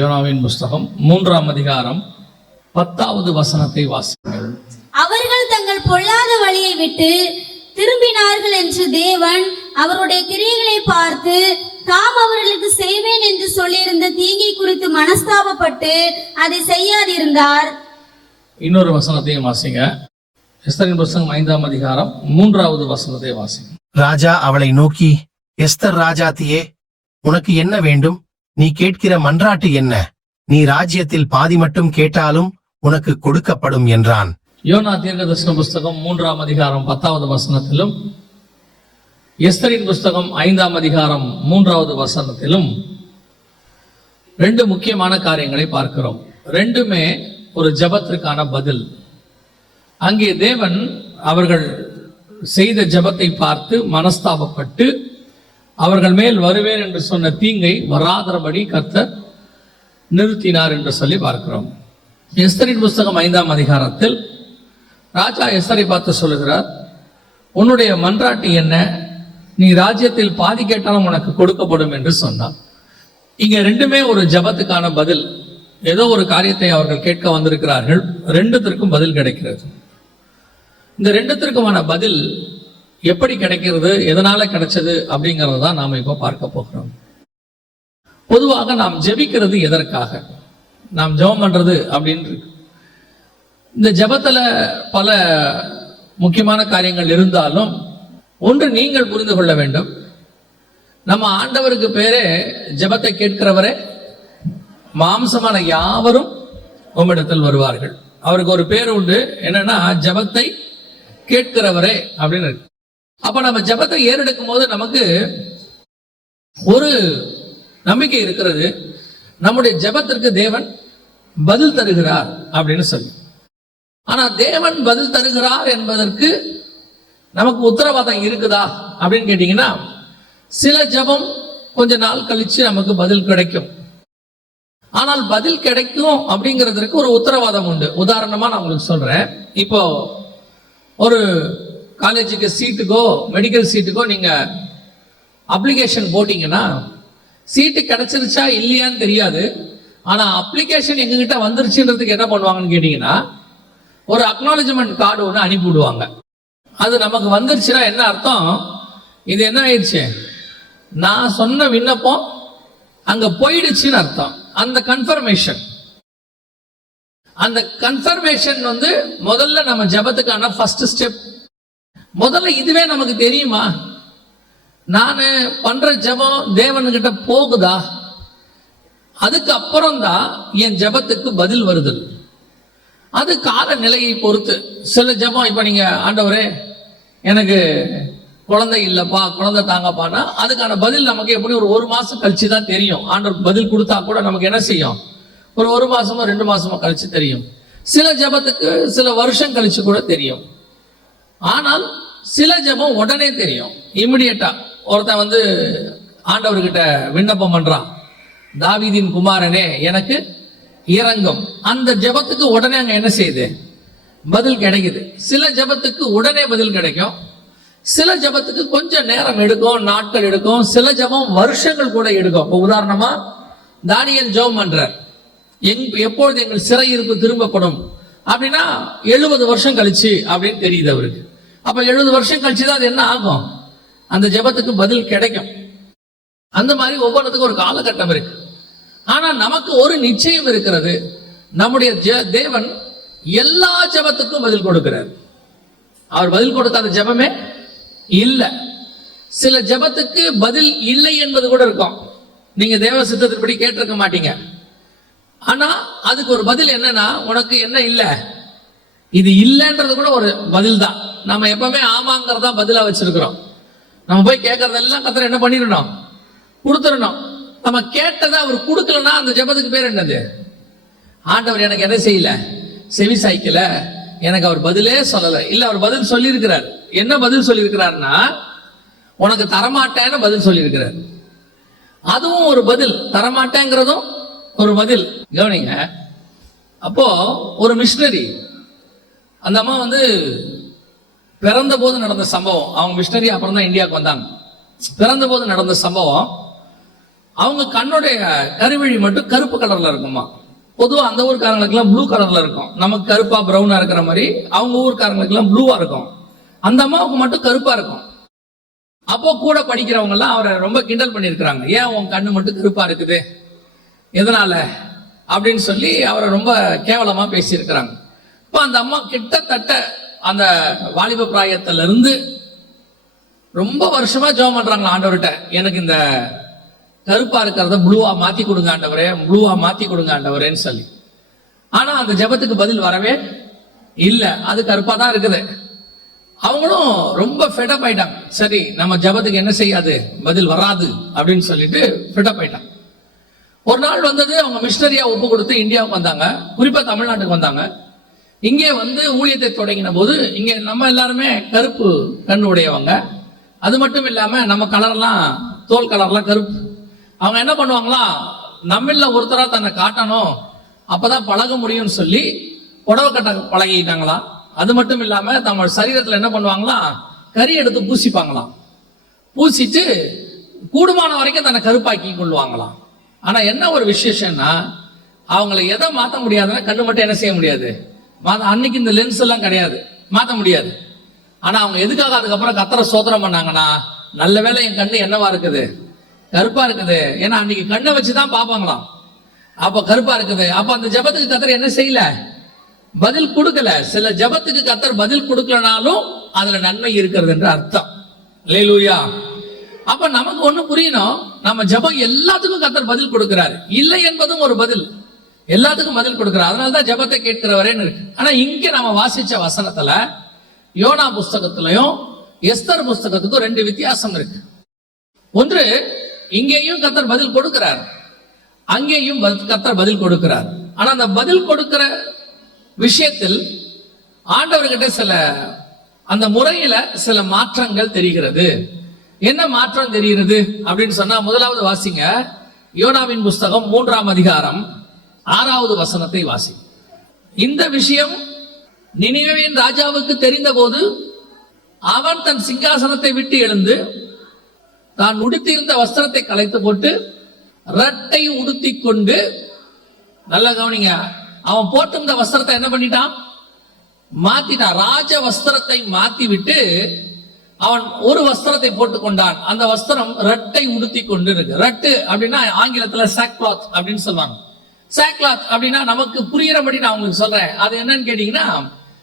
யோனாவின் புஸ்தகம் 3ஆம் அதிகாரம் 10வது வசனத்தை வாசிங்கள். அவர்கள் தங்கள் பொல்லாத வழியை விட்டு திரும்பினார்கள் என்று தேவன் அவருடைய கிரியைகளை பார்த்து தாம் அவர்களுக்கு செய்வேன் என்று சொல்லியிருந்த தீங்கை குறித்து மனஸ்தாபப்பட்டு அதை செய்யாதிருந்தார். இன்னொரு வசனத்தையும் வாசிங்க. எஸ்தரின் புஸ்தகம் 5ஆம் அதிகாரம் 3வது வசனத்தை வாசிங்க. ராஜா அவளை நோக்கி, எஸ்தர் ராஜாத்தியே, உனக்கு என்ன வேண்டும்? நீ கேட்கிற மன்றாட்டு என்ன? நீ ராஜ்யத்தில் பாதி மட்டும் கேட்டாலும் உனக்கு கொடுக்கப்படும் என்றான். யோனா தீர்க்கதரிசன புஸ்தகம் 3ஆம் அதிகாரம் 10வது வசனத்திலும் எஸ்தரின் புஸ்தகம் 5ஆம் அதிகாரம் 3வது வசனத்திலும் ரெண்டு முக்கியமான காரியங்களை பார்க்கிறோம். ரெண்டுமே ஒரு ஜெபத்திற்கான பதில். அங்கே தேவன் அவர்கள் செய்த ஜெபத்தை பார்த்து மனஸ்தாபப்பட்டு அவர்கள் மேல் வருவேன் என்று சொன்ன தீங்கை வராதபடி கர்த்தர் நிறுத்தினார் என்று சொல்லி பார்க்கிறோம். எஸ்தரின் புஸ்தகம் 5ஆம் அதிகாரத்தில் ராஜா எஸ்தரை பார்த்து சொல்லுகிறார், உன்னுடைய மன்றாட்டு என்ன? நீ ராஜ்யத்தில் பாதி கேட்டாலும் உனக்கு கொடுக்கப்படும் என்று சொன்னார். இங்க ரெண்டுமே ஒரு ஜெபத்துக்கான பதில். ஏதோ ஒரு காரியத்தை அவர்கள் கேட்க வந்திருக்கிறார்கள், ரெண்டுத்திற்கும் பதில் கிடைக்கிறது. இந்த ரெண்டுத்திற்குமான பதில் எப்படி கிடைக்கிறது, எதனால கிடைச்சது அப்படிங்கறத தான் நாம இப்ப பார்க்க போகிறோம். பொதுவாக நாம் ஜெபிக்கிறது எதற்காக? நாம் ஜெபம் பண்றது அப்படின்னு இந்த ஜெபத்துல பல முக்கியமான காரியங்கள் இருந்தாலும் ஒன்று நீங்கள் புரிந்து கொள்ள வேண்டும். நம்ம ஆண்டவருக்கு பேரே ஜெபத்தை கேட்கிறவரே, மாம்சமான யாவரும் உம்மிடத்தில் வருவார்கள். அவருக்கு ஒரு பேர் உண்டு, என்னன்னா ஜெபத்தை கேட்கிறவரே அப்படின்னு இருக்கு. அப்ப நம்ம ஜெபத்தை ஏறெடுக்கும் போது நமக்கு ஒரு நம்பிக்கை இருக்கிறது, நம்முடைய ஜெபத்திற்கு தேவன் பதில் தருகிறார் அப்படின்னு சொல்லி. ஆனா தேவன் பதில் தருகிறார் என்பதற்கு நமக்கு உத்தரவாதம் இருக்குதா அப்படின்னு கேட்டீங்கன்னா, சில ஜெபம் கொஞ்ச நாள் கழிச்சு நமக்கு பதில் கிடைக்கும். ஆனால் பதில் கிடைக்கும் அப்படிங்கிறதுக்கு ஒரு உத்தரவாதம் உண்டு. உதாரணமா நான் உங்களுக்கு சொல்றேன். இப்போ ஒரு காலேஜுக்கு சீட்டுக்கோ மெடிக்கல் சீட்டுக்கோ நீங்க அப்ளிகேஷன் போட்டீங்கன்னா சீட்டு கிடைச்சிருச்சா இல்லையான்னு தெரியாது. ஆனா அப்ளிகேஷன் எங்ககிட்ட வந்துருச்சுன்றதுக்கு என்ன பண்ணுவாங்கன்னு கேட்டீங்கன்னா, ஒரு அக்னாலஜ்மெண்ட் கார்டு ஒன்று அனுப்பிவிடுவாங்க. அது நமக்கு வந்துருச்சுன்னா என்ன அர்த்தம்? இது என்ன ஆயிடுச்சு, நான் சொன்ன விண்ணப்பம் அங்க போயிடுச்சுன்னு அர்த்தம். அந்த கன்ஃபர்மேஷன் வந்து முதல்ல நம்ம ஜெபத்துக்கான ஃபர்ஸ்ட் ஸ்டெப். முதல்ல இதுவே நமக்கு தெரியுமா, நான் பண்ற ஜெபம் தேவன்கிட்ட போகுதா? அதுக்கு அப்புறம் தான் என் ஜெபத்துக்கு பதில் வருது. அது கால நிலையை பொறுத்து. சில ஜெபம், இப்ப நீங்க ஆண்டவரே எனக்கு குழந்தை இல்லப்பா, குழந்தை தாங்கப்பான்னா அதுக்கான பதில் நமக்கு எப்படி ஒரு மாசம் கழிச்சு தான் தெரியும். ஆண்டவர் பதில் கொடுத்தா கூட நமக்கு என்ன செய்யும், ஒரு மாசமோ 2 மாசமோ கழிச்சு தெரியும். சில ஜெபத்துக்கு சில வருஷம் கழிச்சு கூட தெரியும். ஆனால் சில ஜெபம் உடனே தெரியும், இமிடியேட்டா. ஒருத்தன் வந்து ஆண்டவர்கிட்ட விண்ணப்பம் பண்றான், தாவீதின் குமாரனே எனக்கு இரங்கும். அந்த ஜெபத்துக்கு உடனே அங்க என்ன செய்யுது, பதில் கிடைக்குது. சில ஜெபத்துக்கு உடனே பதில் கிடைக்கும், சில ஜெபத்துக்கு கொஞ்சம் நேரம் எடுக்கும், நாட்கள் எடுக்கும், சில ஜெபம் வருஷங்கள் கூட எடுக்கும். இப்போ உதாரணமா தானியேல் ஜெபம் பண்றார், எப்பொழுது எங்கள் சிறையிருப்பு திரும்பப்படும் அப்படின்னா 70 வருஷம் கழிச்சு அப்படின்னு தெரியுது அவருக்கு. அப்ப 70 வருஷம் கழிச்சுதான் அது என்ன ஆகும், அந்த ஜெபத்துக்கு பதில் கிடைக்கும். அந்த மாதிரி ஒவ்வொருத்துக்கும் ஒரு காலகட்டம் இருக்கு. ஆனா நமக்கு ஒரு நிச்சயம் இருக்கிறது, நம்முடைய தேவன் எல்லா ஜெபத்துக்கும் பதில் கொடுக்கிறார். அவர் பதில் கொடுக்காத ஜெபமே இல்லை. சில ஜெபத்துக்கு பதில் இல்லை என்பது கூட இருக்கும். நீங்க தேவ சித்தத்தின்படி கேட்டிருக்க மாட்டீங்க. ஆனா அதுக்கு ஒரு பதில் என்னன்னா, உனக்கு என்ன இல்லை, இது இல்லைன்றது கூட ஒரு பதில் தான். நம்ம எப்பவுமே ஆமாங்கிறதா பதிலா வச்சிருக்கிறோம். நம்ம போய் கேட்கறதெல்லாம் கர்த்தர் என்ன பண்ணிடணும், கொடுத்துடணும். நம்ம கேட்டதை அவர் கொடுக்கலன்னா அந்த ஜெபத்துக்கு பேர் என்னது, ஆண்டவர் எனக்கு எதை செய்யல, செவி சாய்க்கல, எனக்கு அவர் பதிலே சொல்லல. இல்ல, அவர் பதில் சொல்லியிருக்கிறார். என்ன பதில் சொல்லியிருக்கிறார்னா, உனக்கு தரமாட்டேன்னு பதில் சொல்லியிருக்கிறார். அதுவும் ஒரு பதில், தரமாட்டேங்கிறதும் ஒரு பதில். கவனிங்க. அப்போ ஒரு மிஷினரி, அந்த அம்மா வந்து பிறந்த போது நடந்த சம்பவம், அவங்க மிஷினரி அப்புறம் தான் இந்தியாவுக்கு வந்தாங்க. பிறந்த போது நடந்த சம்பவம், அவங்க கண்ணுடைய கருவிழி மட்டும் கருப்பு கலர்ல இருக்குமா. பொதுவா அந்த ஊர்க்காரங்களுக்கு எல்லாம் ப்ளூ கலர்ல இருக்கும். நமக்கு கருப்பா பிரவுனா இருக்கிற மாதிரி அவங்க ஊர்க்காரங்களுக்கு எல்லாம் ப்ளூவா இருக்கும். அந்த அம்மாவுக்கு மட்டும் கருப்பா இருக்கும். அப்போ கூட படிக்கிறவங்க எல்லாம் அவரை ரொம்ப கிண்டல் பண்ணியிருக்கிறாங்க. ஏன் உன் கண்ணு மட்டும் கருப்பா இருக்குது, எதனால அப்படின்னு சொல்லி அவரை ரொம்ப கேவலமா பேசியிருக்கிறாங்க. இப்போ அந்த அம்மா கிட்டத்தட்ட அந்த வாலிப பிராயத்துல இருந்து ரொம்ப வருஷமா ஜெபம் பண்றாங்க ஆண்டவர்கிட்ட, எனக்கு இந்த கருப்பா இருக்கிறத ப்ளூவா மாத்தி கொடுங்க ஆண்டவரே, ப்ளூவா மாத்தி கொடுங்க ஆண்டவரேன்னு சொல்லி. ஆனா அந்த ஜெபத்துக்கு பதில் வரவே இல்லை, அது கருப்பா தான் இருக்குது. அவங்களும் ரொம்ப ஃபெடப் ஆயிட்டாங்க. சரி, நம்ம ஜெபத்துக்கு என்ன செய்யாது, பதில் வராது அப்படின்னு சொல்லிட்டு ஃபெடப் ஆயிட்டாங்க. ஒரு நாள் வந்தது, அவங்க மிஷனரியா ஒப்பு கொடுத்து இந்தியாவுக்கு வந்தாங்க, குறிப்பா தமிழ்நாட்டுக்கு வந்தாங்க. இங்கே வந்து ஊழியத்தை தொடங்கின போது இங்க நம்ம எல்லாருமே கருப்பு கண்ணு உடையவங்க. அது மட்டும் இல்லாம நம்ம கலர்லாம், தோல் கலர்லாம் கருப்பு. அவங்க என்ன பண்ணுவாங்களா, நம்மள ஒருத்தரா தன்னை காட்டணும், அப்பதான் பழக முடியும்னு சொல்லி புடவை கட்ட பழகிட்டாங்களாம். அது மட்டும் இல்லாம நம்ம சரீரத்துல என்ன பண்ணுவாங்களா, கறி எடுத்து பூசிப்பாங்களாம். பூசிட்டு கூடுமான வரைக்கும் தன்னை கருப்பாக்கி கொள்வாங்களாம். ஆனா என்ன ஒரு விசேஷம்னா, அவங்களை எதை மாத்த முடியாதுன்னா கண்ணு மட்டும் என்ன செய்ய முடியாது, அன்னைக்கு இந்த லென்ஸ் எல்லாம் கிடையாது, மாத்த முடியாது. ஆனா அவங்க எதுக்காக அதுக்கப்புறம் கத்தரை சோதனம் பண்ணாங்கன்னா, நல்ல வேளை என் கண்ணு என்னவா இருக்குது, கருப்பா இருக்குது. ஏன்னா அன்னைக்கு கண்ணை வச்சுதான் பார்ப்பாங்களாம். அப்ப கருப்பா இருக்குது. அப்ப அந்த ஜெபத்துக்கு கத்தர் என்ன செய்யல, பதில் கொடுக்கல. சில ஜெபத்துக்கு கத்தர் பதில் கொடுக்கலனாலும் அதுல நன்மை இருக்கிறது என்று அர்த்தம். அல்லேலூயா. அப்ப நமக்கு ஒண்ணு புரியணும், நம்ம ஜெபம் எல்லாத்துக்கும் கத்தர் பதில் கொடுக்கிறாரு, இல்லை என்பதும் ஒரு பதில், எல்லாத்துக்கும் பதில் கொடுக்கிறார். அதனாலதான் ஜெபத்தை கேட்கிறவரேன்னு இருக்கு. ஆனா இங்க நம்ம வாசிச்ச வசனத்துல யோனா புஸ்தகத்திலையும் எஸ்தர் புஸ்தகத்துக்கும் ரெண்டு வித்தியாசம் இருக்கு. ஒன்று, இங்கேயும் கத்தர் பதில் கொடுக்கிறார், அங்கேயும் கத்தர் பதில் கொடுக்கிறார். ஆனா அந்த பதில் கொடுக்கிற விஷயத்தில் ஆண்டவர்கிட்ட சில, அந்த முறையில சில மாற்றங்கள் தெரிகிறது. என்ன மாற்றம் தெரிகிறது அப்படின்னு சொன்னா, முதலாவது வாசிங்க, யோனாவின் புஸ்தகம் 3ஆம் அதிகாரம் 6வது வசனத்தை வாசி. இந்த விஷயம் நினிவேவின் ராஜாவுக்கு தெரிந்த போது அவன் தன் சிங்காசனத்தை விட்டு எழுந்து தான் உடுத்தியிருந்த வஸ்திரத்தை கலைத்து போட்டு இரட்டை உடுத்தி கொண்டு, நல்ல கவனிங்க, அவன் போட்டிருந்த வஸ்திரத்தை என்ன பண்ணிட்டான், மாத்திட்டான். ராஜ வஸ்திரத்தை மாத்தி விட்டு அவன் ஒரு வஸ்திரத்தை போட்டுக் கொண்டான். அந்த வஸ்திரம் இரட்டை உடுத்தி கொண்டு இருக்கு. ரட்டு அப்படின்னா ஆங்கிலத்துல சாக்லாத் அப்படின்னு சொல்லுவாங்க. சாக்லாத் அப்படின்னா நமக்கு புரியுறபடி நான் உங்களுக்கு சொல்றேன். அது என்னன்னு கேட்டீங்கன்னா,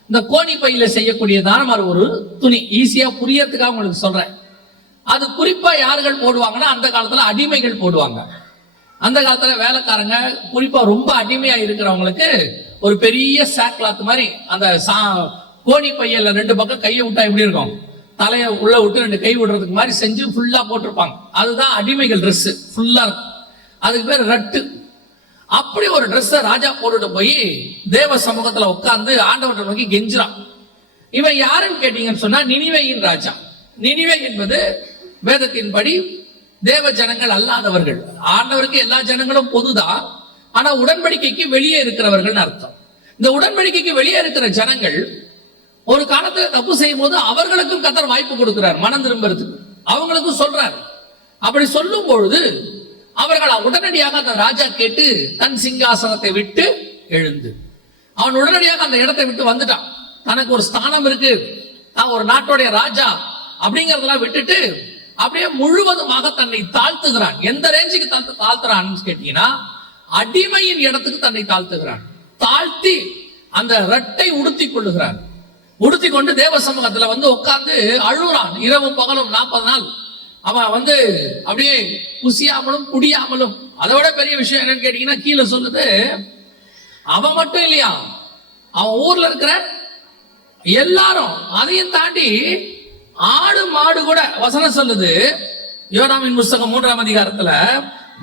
இந்த கோணி பையில செய்யக்கூடியதான மாதிரி ஒரு துணி, ஈஸியா புரியறதுக்காக உங்களுக்கு சொல்றேன். அது குறிப்பா யார்கள் போடுவாங்கன்னா, அந்த காலத்துல அடிமைகள் போடுவாங்க. அந்த காலத்துல வேலைக்காரங்க, குறிப்பா ரொம்ப அடிமையா இருக்கிறவங்களுக்கு ஒரு பெரிய சாக்லாத் மாதிரி, அந்த கோணி பையில ரெண்டு பக்கம் கையை விட்டா எப்படி இருக்கும், தலையை உள்ள விட்டு ரெண்டு கை விடுறதுக்கு மாதிரி செஞ்சு ஃபுல்லா போட்டிருப்பாங்க. அதுதான் அடிமைகள் ட்ரெஸ், ஃபுல்லா இருக்கும். அதுக்கு பேர் ரட்டு. அப்படி ஒரு ட்ரெஸ் ராஜா போட்டுட்டு போய் தேவ சமூகத்துல உட்கார்ந்து ஆண்டவர்கிட்ட நோக்கி கெஞ்சுறான். இவன் யாருன்னு கேட்டீங்கன்னு சொன்னா, நினிவேயின் ராஜா. நினிவே என்பது வேதத்தின்படி தேவ ஜனங்கள் அல்லாதவர்கள். ஆண்டவருக்கு எல்லா ஜனங்களும் பொதுதான், ஆனா உடன்படிக்கைக்கு வெளியே இருக்கிறவர்கள் அர்த்தம். இந்த உடன்படிக்கைக்கு வெளியே இருக்கிற ஜனங்கள் ஒரு காலத்துல தப்பு செய்யும் போது அவர்களுக்கும் கர்த்தர் வாய்ப்பு கொடுக்கிறார் மனம் திரும்புறதுக்கு, அவங்களுக்கும் சொல்றார். அப்படி சொல்லும் பொழுது அவர்கள் உடனடியாக அந்த ராஜா கேட்டு தன் சிங்காசனத்தை விட்டு எழுந்து, அவன் உடனடியாக அந்த இடத்தை விட்டு வந்துட்டான். தனக்கு ஒரு ஸ்தானம் இருக்கு, தான் ஒரு நாட்டுடைய ராஜா அப்படிங்கறதெல்லாம் விட்டுட்டு அப்படியே முழுவதுமாக தன்னை தாழ்த்துகிறான். எந்த ரேஞ்சுக்கு தாழ்த்துறான்னு கேட்டீங்கன்னா, அடிமையின் இடத்துக்கு தன்னை தாழ்த்துகிறான். தாழ்த்தி அந்த இரட்டை உடுத்தி கொள்ளுகிறான். உடுத்தி கொண்டு தேவ சமூகத்துல வந்து உட்கார்ந்து அழுறான். இரவும் பகலும் 40 நாள் அவன் வந்து அப்படியே குசியாமலும் குடியாமலும். அதோட பெரிய விஷயம் என்னன்னு கேட்டீங்கன்னா, கீழே சொல்லுது, அவன் மட்டும் இல்லையா, அவன் ஊர்ல இருக்கிற எல்லாரும், அதையும் தாண்டி ஆடு மாடு கூட. வசனம் சொல்லுது யோனாவின் புஸ்தகம் 3ஆம் அதிகாரத்துல,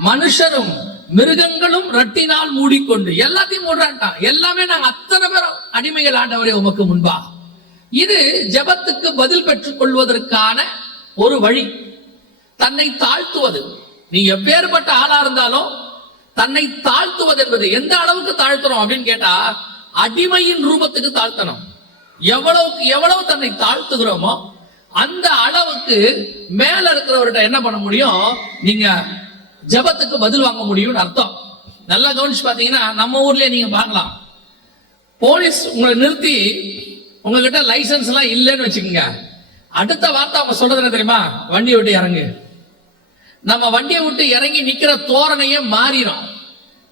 மனுஷரும் மிருகங்களும் ரட்டினால் மூடிக்கொண்டு, எல்லாத்தையும் மூடுறான்ட்டான். எல்லாமே நாங்க அத்தனை பேரும் அடிமைகள் ஆண்டவரே உமக்கு முன்பா. இது ஜெபத்துக்கு பதில் பெற்றுக் கொள்வதற்கான ஒரு வழி, தன்னை தாழ்த்துவது. நீ எப்பேற்பட்ட ஆளா இருந்தாலும் தன்னை தாழ்த்துவது என்பது எந்த அளவுக்கு தாழ்த்தணும் அப்படின்னு கேட்டா, அடிமையின் ரூபத்துக்கு தாழ்த்தணும். எவ்வளவுக்கு எவ்வளவு தன்னை தாழ்த்துகிறோமோ அந்த அளவுக்கு மேல இருக்கிறவர்கிட்ட என்ன பண்ண முடியும், நீங்க ஜெபத்துக்கு பதில் வாங்க முடியும்னு அர்த்தம். நல்லா கவனிச்சு பாத்தீங்கன்னா நம்ம ஊர்லயே நீங்க பார்க்கலாம், போலீஸ் உங்களை நிறுத்தி உங்ககிட்ட லைசன்ஸ் எல்லாம் இல்லைன்னு வச்சுக்கோங்க, அடுத்த வார்த்தை அவங்க சொல்றது என்ன தெரியுமா? வண்டியை விட்டு இறங்கு. நம்ம வண்டியை விட்டு இறங்கி நிக்கிற தோரணையே மாறிடும்.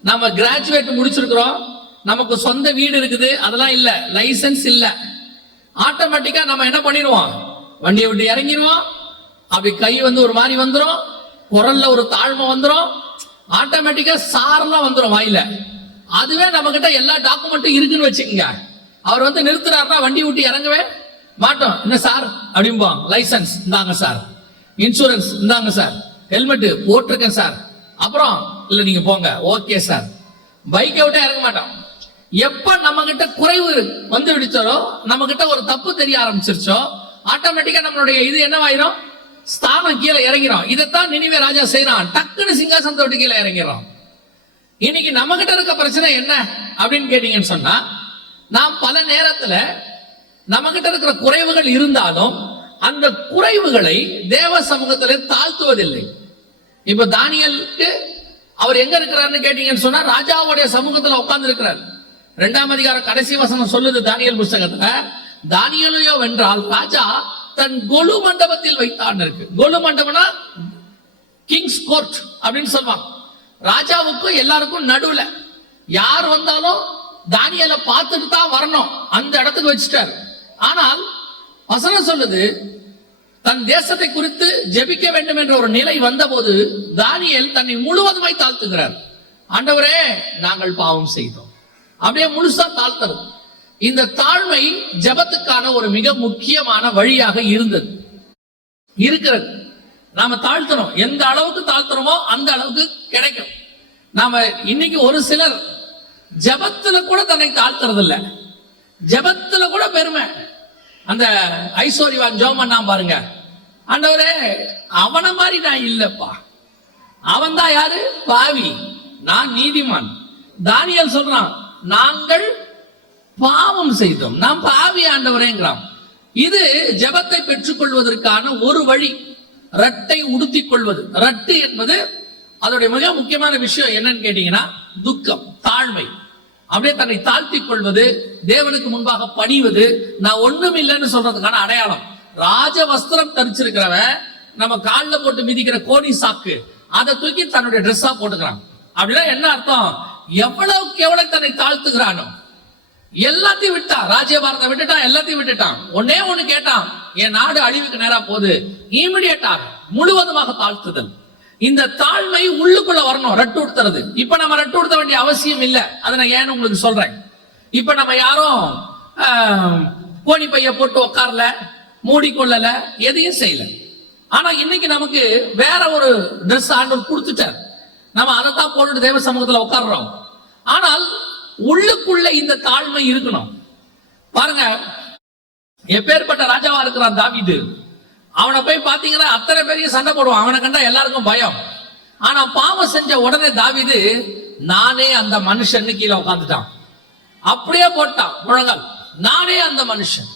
நம்ம கிராஜுவேட் முடிச்சிருக்கிறோம், நமக்கு சொந்த வீடு இருக்குது, அதெல்லாம் இல்ல, லைசன்ஸ் இல்ல, ஆட்டோமேட்டிக்கா நம்ம என்ன பண்ணிடுவோம்? வண்டியை விட்டு இறங்கிடுவோம். அப்படி கை ஒரு மாதிரி வந்துடும், குரல்ல ஒரு தாழ்மை வந்துடும், ஆட்டோமேட்டிக்கா சாரெல்லாம் வந்துடும் வாயில. அதுவே நம்ம கிட்ட எல்லா டாக்குமெண்ட்டும் இருக்குன்னு வச்சுக்கோங்க, அவர் நிறுத்துறாருன்னா வண்டி விட்டு இறங்கவே மாட்டோம். என்ன சார் அப்படிம்போம், லைசன்ஸ் இந்தாங்க சார், இன்சூரன்ஸ் இந்தாங்க சார், ஹெல்மெட் போட்டிருக்கேன் சார், அப்புறம் இல்ல நீங்க போங்க, ஓகே சார். பைக்கை விட்டு இறங்க மாட்டோம். எப்ப நம்ம கிட்ட குறைவு விடுச்சாரோ, நம்ம கிட்ட ஒரு தப்பு தெரிய ஆரம்பிச்சிருச்சோ, ஆட்டோமேட்டிக்கா நம்மளுடைய இது என்னவாயிரும்? ஸ்தானம் கீழே இறங்கிறோம். இதைத்தான் நினிவே ராஜா செய்யறான், டக்குன்னு சிங்காசனத்தை விட்டு கீழே இறங்கிறோம். இன்னைக்கு நம்ம கிட்ட இருக்க பிரச்சனை என்ன அப்படின்னு கேட்டீங்கன்னு சொன்னா, நாம் பல நேரத்துல நம்ம கிட்ட இருக்கிற குறைவுகள் இருந்தாலும் அந்த குறைவுகளை தேவ சமூகத்திலே தாழ்த்துவதில்லை. இப்ப தானியேலுக்கு அவர் எங்க இருக்கிறாருன்னு கேட்டீங்கன்னு சொன்னா, ராஜாவுடைய சமூகத்துல உட்கார்ந்து இருக்கிறார். 2ஆம் அதிகாரம் கடைசி வசனம் சொல்லுது தானியேல் புஸ்தகத்துல, தானியேலையோ வென்றால் ராஜா தன் கொலு மண்டபத்தில் வைத்தான் இருக்கு. கொலு மண்டபம்னா கிங்ஸ் கோர்ட் அப்படின்னு சொல்லுவாங்க. ராஜாவுக்கும் எல்லாருக்கும் நடுவுல யார் வந்தாலும் தானியேலை பார்த்துட்டு தான் வரணும், அந்த இடத்துக்கு வச்சுட்டார். ஆனால் வசனம் சொல்லுது, தன் தேசத்தை குறித்து ஜெபிக்க வேண்டும் என்ற ஒரு நிலை வந்தபோது தானியேல் தன்னை முழுவதுமாய் தாழ்த்துகிறார். ஆண்டவரே, நாங்கள் பாவம் செய்தோம், அப்படியே முழுசா தாழ்த்துறது. இந்த தாழ்மை ஜெபத்துக்கான ஒரு மிக முக்கியமான வழியாக இருக்கிறது. நாம தாழ்த்தணும், எந்த அளவுக்கு தாழ்த்துறோமோ அந்த அளவுக்கு கிடைக்கும். நாம இன்னைக்கு ஒரு சிலர் ஜெபத்துல கூட தன்னை தாழ்த்துறது இல்ல, ஜெபத்துல கூட பெருமை. அந்த ஐஸ்வர்யவான் ஜெபம் பண்ணாம பாருங்க, ஆண்டவரே அவன மாதிரி நான் இல்லப்பா, அவன் தான் யாரு? பாவி, நான் நீதிமான். தானியேல் சொல்றான், நாங்கள் பாவம் செய்தோம், நாம் பாவி ஆண்டவரேங்கிறான். இது ஜெபத்தை பெற்றுக் கொள்வதற்கான ஒரு வழி. ரட்டை உடுத்திக் கொள்வது. ரட்டு என்பது அதோடைய மிக முக்கியமான விஷயம் என்னன்னு கேட்டீங்கன்னா, துக்கம், தாழ்மை, அப்படியே தன்னை தாழ்த்திக் கொள்வது, தேவனுக்கு முன்பாக பணிவது, நான் ஒண்ணும் இல்லைன்னு சொல்றதுக்கான அடையாளம். ராஜ வஸ்திரம் தரிச்சிருக்கிறவன் நம்ம காலில் போட்டு மிதிக்கிற கோணி சாக்கு அதை தூக்கி தன்னுடைய ட்ரெஸ்ஸா போட்டுக்கிறான். அப்படின்னா என்ன அர்த்தம்? எவ்வளவுக்கு எவ்வளவு தன்னை தாழ்த்துகிறானோ எல்லாத்தையும் விட்டான். ராஜ்யபாரத்தை விட்டுட்டான், எல்லாத்தையும் விட்டுட்டான். ஒன்னே ஒண்ணு கேட்டான், என் நாடு அழிவுக்கு நேரா போகுது, இமிடியேட்டாக முழுவதுமாக தாழ்த்துதல். இந்த தாழ்மை உள்ளுக்குள்ள வரணும், ரட்டு உடுத்துறது. இப்ப நம்ம ரட்டு உடுத்த வேண்டிய அவசியம் இல்லை, அதை நான் ஏன்னு உங்களுக்கு சொல்றேன். இப்ப நம்ம யாரும் கோணி பைய போட்டு உட்காரல, மூடிக்கொள்ளல, எதையும் செய்யல. ஆனா இன்னைக்கு நமக்கு வேற ஒரு ட்ரெஸ் ஆண்டவர் கொடுத்துட்டார், நம்ம அதைத்தான் போட்டுட்டு தேவ சமூகத்துல உட்கார்றோம். ஆனால் உள்ளுக்குள்ள இந்த தாழ்மை இருக்கணும். பாருங்க, எப்பேற்பட்ட ராஜாவா இருக்கிறான் தாவீது. அவனை போய் பாத்தீங்கன்னா அத்தனை பெரிய சண்டை போடுவான், அவனை கண்டா எல்லாருக்கும் பயம். ஆனா பாவம் செஞ்ச உடனே தாவீது, நானே அந்த மனுஷன் கீழே உட்காந்துட்டான், அப்படியே போட்டான் முழங்கால், நானே அந்த மனுஷன்.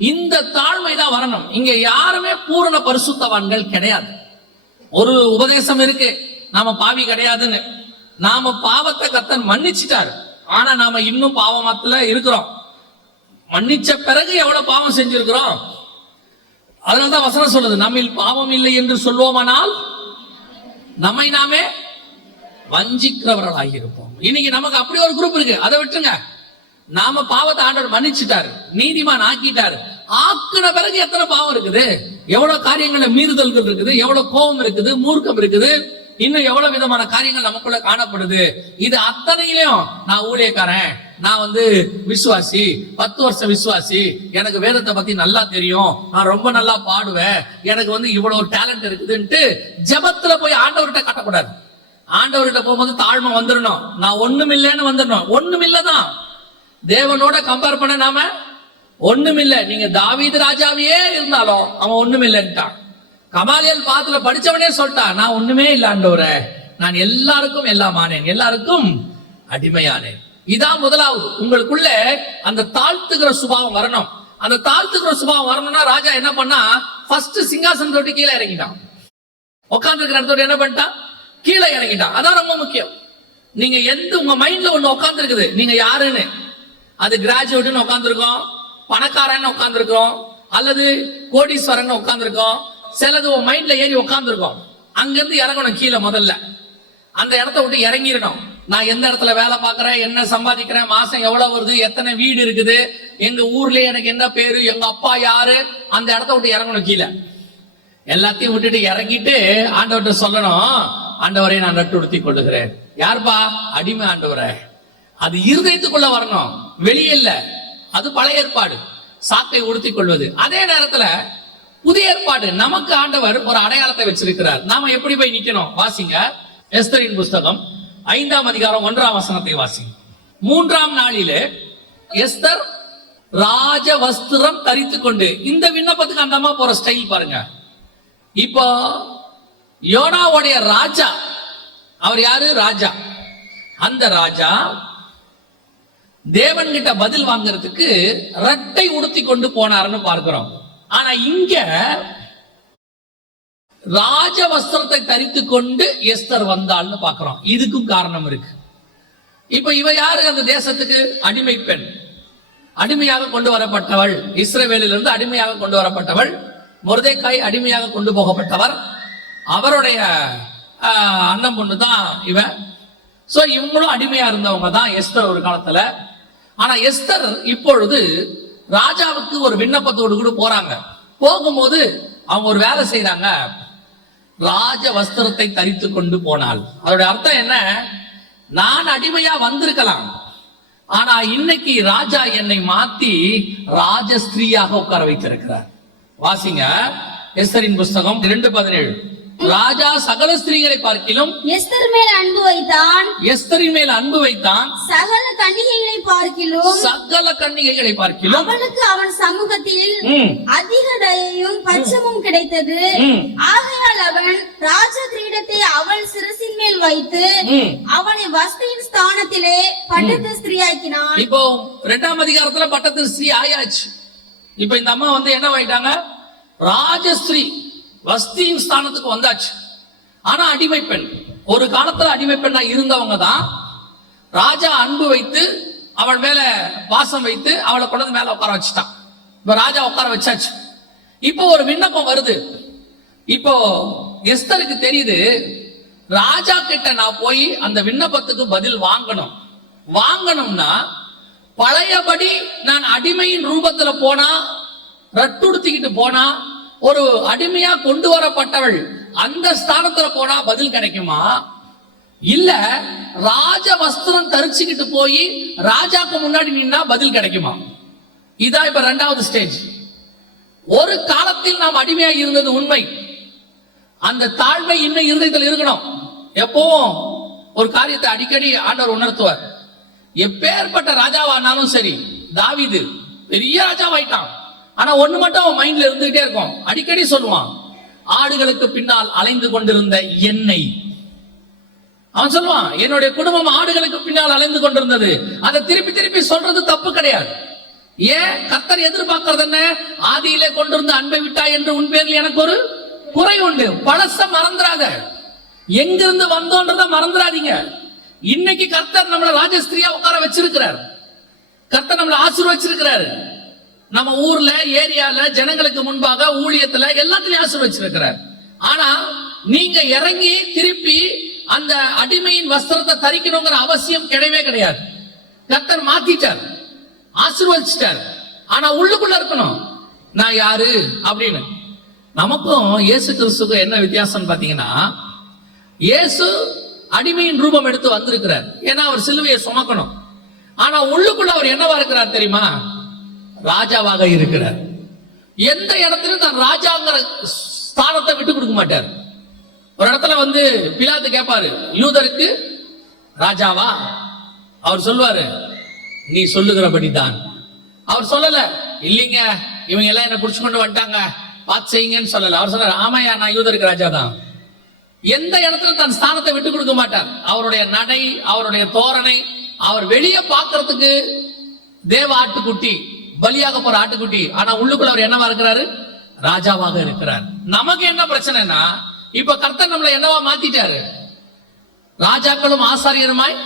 இந்த தாழ்மை தான் வரணும். இங்க யாருமே பூரண பரிசுத்தவான்கள் கிடையாது. ஒரு உபதேசம் இருக்கு, நாம பாவி கிடையாதுன்னு. நாம பாவத்தை கர்த்தர் மன்னிச்சிட்டாரு, ஆனா நாம இன்னும் பாவமத்துல இருக்கிறோம். மன்னிச்ச பிறகு எவ்வளவு பாவம் செஞ்சிருக்கிறோம். அதனால்தான் வசனம் சொல்லுது, நம்மில் பாவம் இல்லை என்று சொல்வோமானால் நம்மை நாமே வஞ்சிக்கிறவர்களாகி இருப்போம். இன்னைக்கு நமக்கு அப்படி ஒரு குரூப் இருக்கு, அதை விட்டுருங்க. நாம பாவத்தை ஆண்டவர் மன்னிச்சுட்டாரு, நீதிமான் ஆக்கிட்டாரு. ஆக்குன பிறகு எத்தனை பாவம் இருக்குது, எவ்வளவு காரியங்கள்ல மீறுதல்கள் இருக்குது, எவ்வளவு கோபம் இருக்குது, மூர்க்கம் இருக்குது, இன்னும் எவ்வளவு விதமான காரியங்கள் நமக்குள்ள காணப்படுது. இது அத்தனையிலையும் நான் ஊழியக்காரன், நான் விசுவாசி, 10 வருஷம் விசுவாசி, எனக்கு வேதத்தை பத்தி நல்லா தெரியும், நான் ரொம்ப நல்லா பாடுவேன், எனக்கு இவ்வளவு டேலண்ட் இருக்குதுன்ட்டு ஜெபத்துல போய் ஆண்டவர்கிட்ட கட்டக்கூடாது. ஆண்டவர்கிட்ட போகும்போது தாழ்மை வந்துடணும், நான் ஒண்ணுமில்லைன்னு வந்துடணும். ஒண்ணுமில்லதான், தேவனோட கம்பேர் பண்ண நாம ஒண்ணுமில்ல. நீங்க தாவீது ராஜாவையே இருந்தாலும் அவன் ஒண்ணுமில்லைன்ட்டான். கமாலியல் பாத்துல படிச்சவனே சொல்லிட்டான், நான் ஒண்ணுமே இல்ல ஆண்டவரே, நான் எல்லாருக்கும் எல்லாமானேன், எல்லாருக்கும் அடிமையானேன். இதான் முதலாவது. உங்களுக்குள்ள அந்த தாழ்த்துகிற சுபாவம் வரணும். அந்த தாழ்த்துகிற சுபாவம் வரணும்னா ராஜா என்ன பண்ணா, ஃபர்ஸ்ட் சிங்காசனத்தோட்டு கீழே இறங்கிட்டான். உட்கார்ந்து இருக்கிற இடத்தோட என்ன பண்ணிட்டான், கீழே இறங்கிட்டான். அதான் ரொம்ப முக்கியம். நீங்க எந்த உங்க மைண்ட்ல ஒண்ணு உட்கார்ந்து இருக்குது, நீங்க யாருன்னு. அது கிராஜுவேட்னு உட்கார்ந்துருக்கோம், பணக்காரன்னு உட்கார்ந்துருக்கோம், அல்லது கோடீஸ்வரன் உட்கார்ந்துருக்கோம். சிலது உங்க மைண்ட்ல ஏறி உட்கார்ந்துருக்கோம். அங்கிருந்து இறங்கணும் கீழே. முதல்ல அந்த இடத்த விட்டு இறங்கிடணும். நான் எந்த இடத்துல வேலை பார்க்கறேன், என்ன சம்பாதிக்கிறேன், மாசம் எவ்வளவு வருது, எத்தனை வீடு இருக்குது, எங்க ஊர்ல எனக்கு என்ன பேரு, எங்க அப்பா யாரு, அந்த இடத்த விட்டு இறங்கணும் கீழே. எல்லாத்தையும் விட்டுட்டு இறங்கிட்டு ஆண்டவர்கிட்ட சொல்லணும், ஆண்டவரை நான் நட்டுடுத்திக் கொள்ளுகிறேன். யாருப்பா? அடிமை ஆண்டவரே. அது இருதயத்துக்குள்ள வரணும், வெளியே இல்ல. அது பழைய ஏற்பாடு, சாக்கை உடுத்திக் கொள்வது. அதே நேரத்துல புதிய ஏற்பாடு, நமக்கு ஆண்டவர் ஒரு அடையாளத்தை வச்சிருக்கிறார். நாம எப்படி போய் நிக்கணும்? வாசிங்க எஸ்தரின் புஸ்தகம் 5ஆம் அதிகாரம் 1ஆம் வசனத்தை வாசிங்க. 3ஆம் நாளிலே எஸ்தர் ராஜ வஸ்திரம் தரித்து கொண்டு, இந்த விண்ணப்பத்துக்கு அந்த அம்மா போற ஸ்டைல் பாருங்க. இப்போ யோனாவுடைய ராஜா, அவர் யாரு? ராஜா. அந்த ராஜா தேவன் கிட்ட பதில் வாங்குறதுக்கு ரெட்டை உடுத்தி கொண்டு போனாருன்னு பார்க்கிறோம். ஆனா இங்க ராஜ வஸ்திரத்தை தரித்து கொண்டு எஸ்தர் வந்தாள்னு பார்க்கிறோம். இதுக்கும் காரணம் இருக்கு. இப்ப இவ யாரு? அந்த தேசத்துக்கு அடிமை பெண், அடிமையாக கொண்டு வரப்பட்டவள். இஸ்ரவேலிலிருந்து அடிமையாக கொண்டு வரப்பட்டவள். மொர்தெக்காய் அடிமையாக கொண்டு போகப்பட்டவர். அவருடைய அண்ணன் பொண்ணு தான் இவன். சோ இவங்களும் அடிமையா இருந்தவங்க தான் எஸ்தர் ஒரு காலத்துல. ஆனா எஸ்தர் இப்பொழுது ராஜாவுக்கு ஒரு விண்ணப்பத்தோடு கூட போறாங்க. போகும்போது அவங்க ஒரு வேலை செய்யறாங்க, ராஜ வஸ்திரத்தை தரித்து கொண்டு போனாள். அதோட அர்த்தம் என்ன? நான் அடிமையா வந்திருக்கலாம், ஆனா இன்னைக்கு ராஜா என்னை மாத்தி ராஜஸ்திரீயாக உட்கார வைத்திருக்கிறார். வாசிங்க எஸ்தரின் புஸ்தகம் 2:17. ராஜா சகல ஸ்திரீகளை பார்க்கிலும் எஸ்தர் மேல் அன்பு வைத்தான், எஸ்தரின் மேல் அன்பு வைத்தான், சகல கன்னிகைகளை பார்க்கிலும், சகல கன்னிகைகளை பார்க்கிலும் அவனுக்கு அவன் சமூகத்தில் அதிக தயையும் பட்சமும் கிடைத்தது. ஆகையால் அவன் ராஜ கிரீடத்தை அவள் சிரசின் மேல் வைத்து அவனை வஸ்தியின் ஸ்தானத்திலே பட்டத்து ஸ்திரீயாக்கினான். இப்போ 2ஆம் அதிகாரத்துல பட்டத்து ஸ்திரீ ஆயாச்சு. இப்ப இந்த அம்மா என்ன ஆயிட்டாங்க? ராஜஸ்திரீ, வஸ்தியின் ஸ்தானத்துக்கு வந்தாச்சு. ஆனா அடிமை பெண். ஒரு காலத்துல அடிமை பெண்ணா இருந்தவங்க தான். ராஜா அன்பு வைத்து அவள் மேல வாசம் வைத்து அவளை கொண்டு மேல உட்கார வச்சுட்டான். இப்ப ராஜா உட்கார வச்சாச்சு. இப்போ ஒரு விண்ணப்பம் வருது. இப்போ எஸ்தருக்கு தெரியுது, ராஜா கிட்ட நான் போய் அந்த விண்ணப்பத்துக்கு பதில் வாங்கணும்னா பழையபடி நான் அடிமையின் ரூபத்துல போனா, ரட்டுடுத்திக்கிட்டு போனா, ஒரு அடிமையா கொண்டு வரப்பட்டவள் அந்த ஸ்தானத்துல போனா பதில் கிடைக்குமா? இல்ல ராஜ வஸ்திரம் தரிச்சுக்கிட்டு போய் ராஜாக்கு முன்னாடி நின்னா பதில் கிடைக்குமா? இதான் இப்ப 2வது ஸ்டேஜ். ஒரு காலத்தில் நாம் அடிமையா இருந்தது உண்மை. அந்த தாழ்மை இன்னும் இருதயத்தில் இருக்கணும். எப்பவும் ஒரு காரியத்தை அடிக்கடி ஆண்டவர் உணர்த்துவார். எப்பேற்பட்ட ராஜாவானாலும் சரி, தாவீது பெரிய ராஜாவாயிட்டான், ஆனா ஒண்ணு மட்டும் அவன் மைண்ட்ல இருந்துகிட்டே இருக்கும். அடிக்கடி சொல்லுவான், ஆடுகளுக்கு பின்னால் அலைந்து கொண்டிருந்த என்னை. அவன் சொல்லுவான், என்னுடைய குடும்பம் ஆடுகளுக்கு பின்னால் அலைந்து கொண்டிருந்தது. அதை திருப்பி திருப்பி சொல்றது தப்பு கிடையாது. ஏன்? கர்த்தர் எதிர்பார்க்கறது என்ன? ஆதியிலே கொண்டிருந்த அன்பை விட்டாய் என்று உன் பேரில் எனக்கு ஒரு குறை உண்டு. பழச மறந்துடாத, எங்கிருந்து வந்தோன்றத மறந்துடாதீங்க. இன்னைக்கு கர்த்தர் நம்மள ராஜஸ்திரியா உட்கார வச்சிருக்கிறார். கர்த்தர் நம்மள ஆசீர்வச்சிருக்கிறாரு. நம்ம ஊர்ல, ஏரியால, ஜனங்களுக்கு முன்பாக, ஊழியத்துல, எல்லாத்திலையும் ஆசீர்வச்சிருக்கிறார். ஆனா நீங்க இறங்கி திருப்பி அந்த அடிமையின் வஸ்திரத்தை தரிக்கணுங்கிற அவசியம் கிடையவே கிடையாது. கர்த்தர் மாத்திட்டார், ஆசீர்வதிச்சிட்டார். ஆனா உள்ளுக்குள்ள இருக்கணும், நான் யாரு அப்படின்னு. நமக்கும் இயேசு கிறிஸ்துக்கும் என்ன வித்தியாசம் பாத்தீங்கன்னா, இயேசு அடிமையின் ரூபம் எடுத்து வந்திருக்கிறார். ஏன்னா அவர் சிலுவையை சுமக்கணும். ஆனா உள்ளுக்குள்ள அவர் என்னவா இருக்கிறார் தெரியுமா? ராஜாவாக இருக்கிறார். எந்த இடத்திலும் தான் ராஜாங்கிற ஸ்தானத்தை விட்டு கொடுக்க மாட்டார். ஒரு இடத்துல பிலாத்து கேட்பாரு, யூதருக்கு ராஜாவா? அவர் சொல்லுவாரு, நீ சொல்லுகிறபடி தான். அவர் சொல்லல, இல்லைங்க இவங்க எல்லாம் என்ன குடிச்சு கொண்டு வந்துட்டாங்க, பார்த்து செய்யுங்கன்னு சொல்லல. அவர் சொல்றாரு, ஆமாயா நான் யூதருக்கு ராஜா தான். எந்த இடத்துல தன் ஸ்தானத்தை விட்டு கொடுக்க மாட்டார். அவருடைய நடை, அவருடைய தோரணை, அவர் வெளியே பார்க்கறதுக்கு தேவ ஆட்டுக்குட்டி, பலியாக போற ஆட்டுக்குட்டி, ஆனா உள்ளுக்குள்ள அவர் என்னவா இருக்கிறாரு? ராஜாவாக இருக்கிறார். நமக்கு என்ன பிரச்சனைனா, இப்ப கர்த்தர் நம்மளை என்னவா மாத்திட்டாரு? ராஜாக்களும் ஆசாரியருமாய்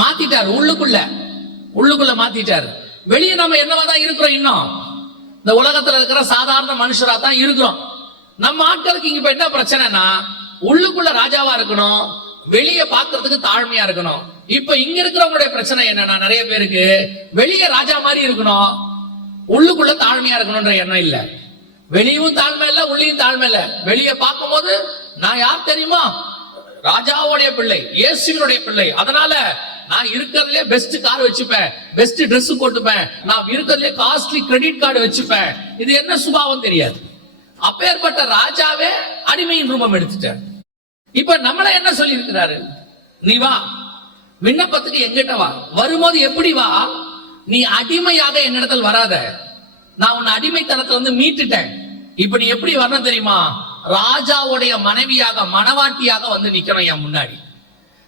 மாத்திட்டார். உள்ளுக்குள்ள மாத்திட்டார். வெளியே நம்ம என்னவாதான் இருக்கிறோம், இன்னும் இந்த உலகத்துல இருக்கிற சாதாரண மனுஷரா தான் இருக்கிறோம். நம்ம ஆட்களுக்கு இங்க இப்ப என்ன பிரச்சனைனா, உள்ளுக்குள்ள ராஜாவா இருக்கணும், வெளியே பார்க்கறதுக்கு தாழ்மையா இருக்கணும். இப்ப இங்க இருக்கிறவங்களுடைய பிரச்சனை என்னன்னா, நிறைய பேருக்கு வெளியே ராஜா மாதிரி இருக்கணும், உள்ளுக்குள்ள தாழ்மையா இருக்கணும்ன்ற எண்ணம் இல்ல. வெளியும் தாழ்மை இல்ல, உள்ளியும் தாழ்மை இல்ல. வெளியே பார்க்கும் போது நான் யார் தெரியுமா, ராஜாவுடைய பிள்ளை, இயேசுவினுடைய பிள்ளை, அதனால நான் இருக்கிறதுலே பெஸ்ட் கார் வச்சுப்பேன், பெஸ்ட் Dress போட்டுப்பேன், நான் இருக்கிறதுலே காஸ்ட்லி கிரெடிட் கார்டு வச்சுப்பேன். இது என்ன சுபாவம் தெரியாது. அப்பேற்பட்ட ராஜாவே அடிமையின் ரூபம் எடுத்துட்டார். இப்ப நம்மள என்ன சொல்லி இருக்கிறாரு, நீ வா விண்ணப்பத்துக்கு எங்கிட்ட வா, வரும்போது எப்படி வா, நீ அடிமையாக என்னிடத்தில் வராத, நான் உன்னை அடிமைத்தனத்துல மீட்டுட்டேன். இப்ப நீ எப்படி வரணும் தெரியுமா, ராஜாவுடைய மனைவியாக மணவாட்டியாக வந்து நிக்கணும் என் முன்னாடி.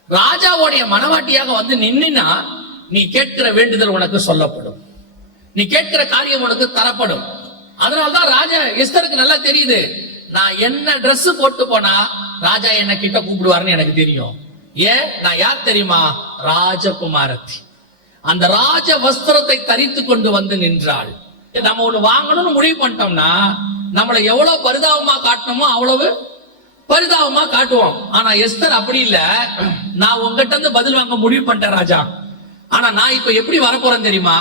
ராஜாவுடைய மணவாட்டியாக வந்து நின்னா நீ கேட்கிற வேண்டுதல் உனக்கு சொல்லப்படும், நீ கேட்கிற காரியம் உனக்கு தரப்படும். அதனால்தான் ராஜா எஸ்தருக்கு நல்லா தெரியுது, நான் என்ன Dress போட்டு போனா ராஜா என்ன கிட்ட கூப்பிடுவாருன்னு எனக்கு தெரியும். ஏன், நான் யார் தெரியுமா, ராஜகுமாரத்தி. அந்த ராஜ வஸ்திரத்தை தரித்து கொண்டு வந்து நின்றாள். நம்ம ஒண்ணு வாங்கணும்னு முடிவு பண்ணிட்டோம்னா நம்மளை எவ்வளவு பரிதாபமா காட்டணுமோ அவ்வளவு பரிதாபமா காட்டுவோம். ஆனா எஸ்தர் அப்படி இல்ல, நான் உங்ககிட்ட இருந்து பதில் வாங்க முடிவு பண்ணிட்டேன் ராஜா, ஆனா நான் இப்ப எப்படி வரப்போறேன் தெரியுமா,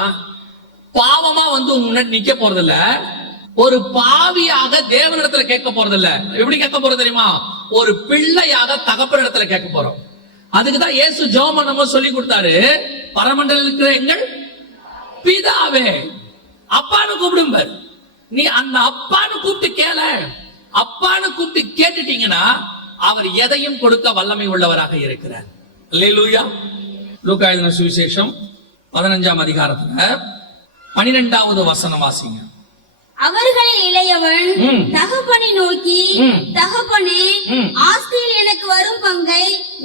பாவமா வந்து உங்க முன்னாடி நிக்க போறது இல்ல, ஒரு பாவியாக தேவனிடத்துல கேட்க போறது இல்ல. எப்படி கேட்க போறது தெரியுமா, ஒரு பிள்ளையாக தகப்பனிடத்துல கேட்க போறோம். அதுக்குதான் இயேசு ஜெபம் பண்ணும்போது சொல்லி கொடுத்தாரு, பரமண்டல இருக்கிற எங்கள் பிதாவே, அப்பான்னு கூப்பிடும்பார். நீ அந்த அப்பான்னு கூப்பிட்டு கேள, அப்பான்னு கூப்பிட்டு கேட்டுட்டீங்கன்னா அவர் எதையும் கொடுக்க வல்லமை உள்ளவராக இருக்கிறார். அல்லேலூயா. லூக்கா எழுதின சுவிசேஷம் 15ஆம் அதிகாரத்துல 12வது வசனம் வாசிங்க. அவர்களில் இளையவன் தகப்பனை நோக்கி, தகப்பனே, ஆஸ்தியில் எனக்கு வரும் பங்கை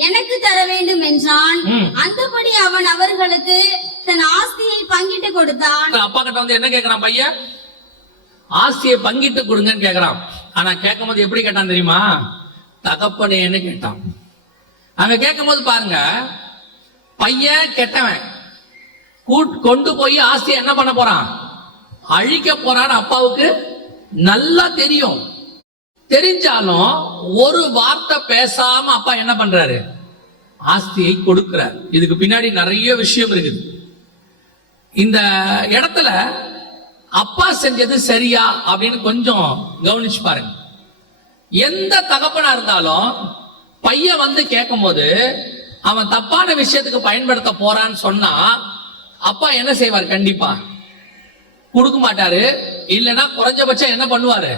எனக்கு தர வேண்டும் என்றான். அந்தபடி அவன் அவர்களுக்கு தன் ஆஸ்தியை பங்கிட்டு கொடுத்தான். அப்பா கிட்ட வந்து என்ன கேட்கிறான் பையன், ஆஸ்தியை பங்கிட்டு கொடுங்கன்னு கேட்கிறான். ஆனா கேட்கும் போது எப்படி கேட்டான் தெரியுமா, தகப்பனேன்னு கேட்டான். அங்க கேட்கும் போது பாருங்க, பையன் கெட்டவன் கொண்டு போய் ஆஸ்தியை என்ன பண்ண போறான், அழிக்க போறான்னு அப்பாவுக்கு நல்லா தெரியும். தெரிஞ்சாலும் ஒரு வார்த்தை பேசாம அப்பா என்ன பண்றாரு, ஆஸ்தியை கொடுக்கிறார். இதுக்கு பின்னாடி நிறைய விஷயம் இருக்குது. இந்த இடத்துல அப்பா செஞ்சது சரியா அப்படின்னு கொஞ்சம் கவனிச்சு பாருங்க. எந்த தகப்பனா இருந்தாலும் பையன் வந்து கேட்கும் போது அவன் தப்பான விஷயத்துக்கு பயன்படுத்த போறான்னு சொன்னா அப்பா என்ன செய்வார், கண்டிப்பா கொடுக்க மாட்டாரு. இல்லைன்னா குறைஞ்சபட்சம் என்ன பண்ணுவாரு,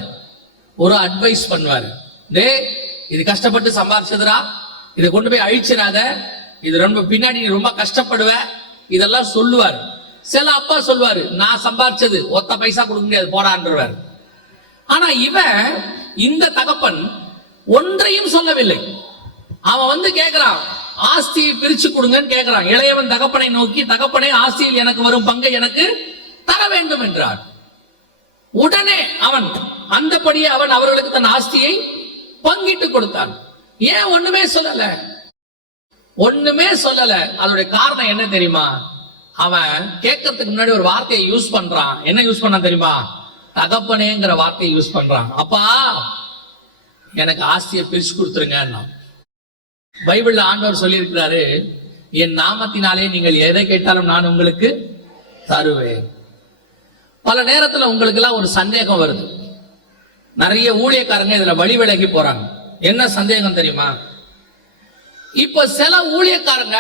ஒரு அட்வைஸ் பண்ணுவாரு. டே, இது கஷ்டப்பட்டு சம்பாதிச்சதுரா, இதை கொண்டு போய் அழிச்சிடாத, இது ரொம்ப பின்னாடி நீ ரொம்ப கஷ்டப்படுவ, இதெல்லாம் சொல்லுவார். சில அப்பா சொல்லுவாரு, நான் சம்பாதிச்சது ஒத்த பைசா கொடுக்க முடியாது போடான்றவர். ஆனா இவன், இந்த தகப்பன் ஒன்றையும் சொல்லவில்லை. அவன் வந்து கேட்கிறான், ஆஸ்தியை பிரிச்சு கொடுங்கன்னு கேட்கிறான். இளையவன் தகப்பனை நோக்கி, தகப்பனே, ஆஸ்தியில் எனக்கு வரும் பங்கை எனக்கு தர வேண்டும் என்றார். உடனே அவன் அந்தபடியே அவன் அவர்களுக்கு தன் ஆஸ்தியை பங்கிட்டு கொடுத்தான். ஏன் ஒண்ணுமே சொல்லல, ஒண்ணுமே சொல்லல. அதோடைய காரணம் என்ன தெரியுமா, அவன் கேட்கறதுக்கு முன்னாடி ஒரு வார்த்தையை யூஸ் பண்றான். என்ன யூஸ் பண்ண தெரியுமா, தகப்பனேங்கிற வார்த்தையை யூஸ் பண்றான். அப்பா, எனக்கு ஆஸ்தியை பிரிச்சு கொடுத்துருங்க. பைபிள்ல ஆண்டவர் சொல்லி இருக்கிறாரு, என் நாமத்தினாலே நீங்கள் எதை கேட்டாலும் நான் உங்களுக்கு தருவேன். பல நேரத்துல உங்களுக்கு எல்லாம் ஒரு சந்தேகம் வருது. நிறைய ஊழியக்காரங்க இதுல வழி விலகி போறாங்க. என்ன சந்தேகம் தெரியுமா, இப்ப சில ஊழியக்காரங்க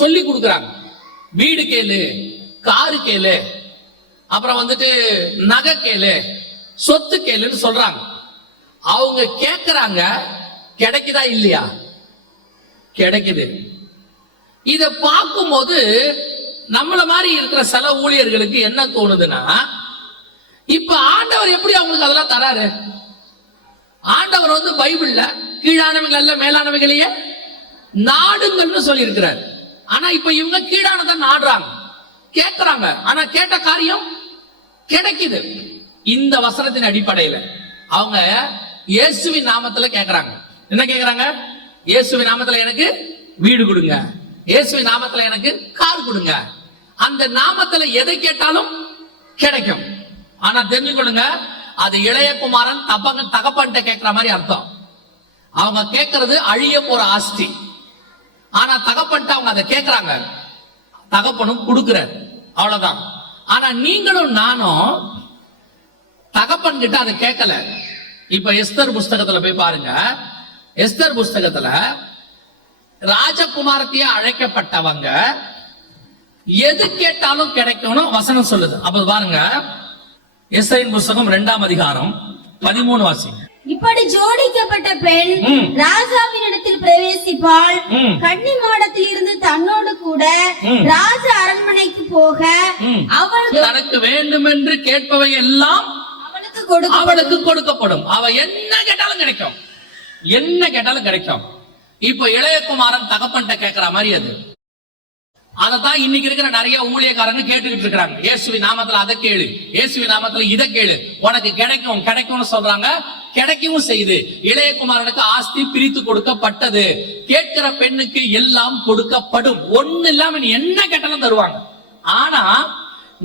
சொல்லி கொடுக்குறாங்க, வீடு கேளு, காரு கேளு, அப்புறம் வந்துட்டு நகை கேளு, சொத்து கேளுன்னு சொல்றாங்க. அவங்க கேட்கிறாங்க, கிடைக்குதா இல்லையா, கிடைக்குது. இத பார்க்கும்போது நம்மள மாதிரி இருக்கிற சில ஊழியர்களுக்கு என்ன தோணுதுன்னா, இப்ப ஆண்டவர் எப்படி அவங்களுக்கு அதெல்லாம் தராரு? ஆண்டவர் வந்து பைபிள்ல கீழானவைகள் அல்ல மேலானவைகளையே நாடுங்கள்னு சொல்லி இருக்கிறார். ஆனா இப்ப இவங்க கீழானதான் நாடுறாங்க, கேட்கிறாங்க. ஆனா கேட்ட காரியம் கிடைக்குது. இந்த வசனத்தின் அடிப்படையில அவங்க இயேசுவின் நாமத்துல கேட்கிறாங்க. என்ன கேட்கிறாங்க, இயேசுவின் நாமத்துல எனக்கு வீடு கொடுங்க, இயேசுவின் நாமத்துல எனக்கு கார் கொடுங்க. அந்த நாமத்துல எதை கேட்டாலும் கிடைக்கும். ஆனா தெரிஞ்சுக்கொள்ளுங்க, அது இளையகுமாரன் தகப்பன்ட்ட கேட்கிற மாதிரி அர்த்தம். அவங்க கேட்கறது அழிய போற ஆஸ்தி. ஆனா தகப்பன்ட்ட அவங்க அதை கேட்கிறாங்க, தகப்பனும் கொடுக்கிறார், அவ்வளவுதான். ஆனா நீங்களும் நானும் தகப்பன் கிட்ட அதை கேட்கல. இப்ப எஸ்தர் புஸ்தகத்துல போய் பாருங்க. எஸ்தர் புஸ்தகத்துல ராஜகுமாரத்தையே அழைக்கப்பட்டவங்க எது கேட்டாலும் கிடைக்கும்னு வசனம் சொல்லுது. அப்ப பாருங்க, எஸ்தரின் புஸ்தகம் 2ஆம் அதிகாரம் 13 வாசிங்க. இப்படி ஜோடிக்கப்பட்ட பெண் ராஜாவினிடத்தில் பிரவேசிப்பாள். கன்னி மாடத்தில் இருந்து தன்னோடு கூட ராஜ அரண்மனைக்கு போக அவள் தனக்கு வேண்டும் என்று கேட்பவை எல்லாம் அவளுக்கு கொடுக்கப்படும். அவ என்ன கேட்டாலும் கிடைக்கும், என்ன கேட்டாலும் கிடைக்கும். இப்ப இளையகுமாரன் தகப்பன்ட்ட கேட்கிற மாதிரி அது. அதத்தான் இன்னைக்கு இருக்கிற நிறைய ஊழியக்காரங்க கேட்டுக்கிட்டு இருக்காங்க. இயேசுவின் நாமத்துல அதை கேளு, இயேசுவின் நாமத்துல இதை கேளு, உனக்கு கிடைக்கும் கிடைக்கும்னு சொல்றாங்க. கிடைக்கவும் செய்யுது. இளையகுமாரனுக்கு ஆஸ்தி பிரித்து கொடுக்கப்பட்டது. கேட்கிற பெண்ணுக்கு எல்லாம் கொடுக்கப்படும். ஒண்ணு இல்லாம நீ என்ன கேட்டாலும் தருவாங்க. ஆனா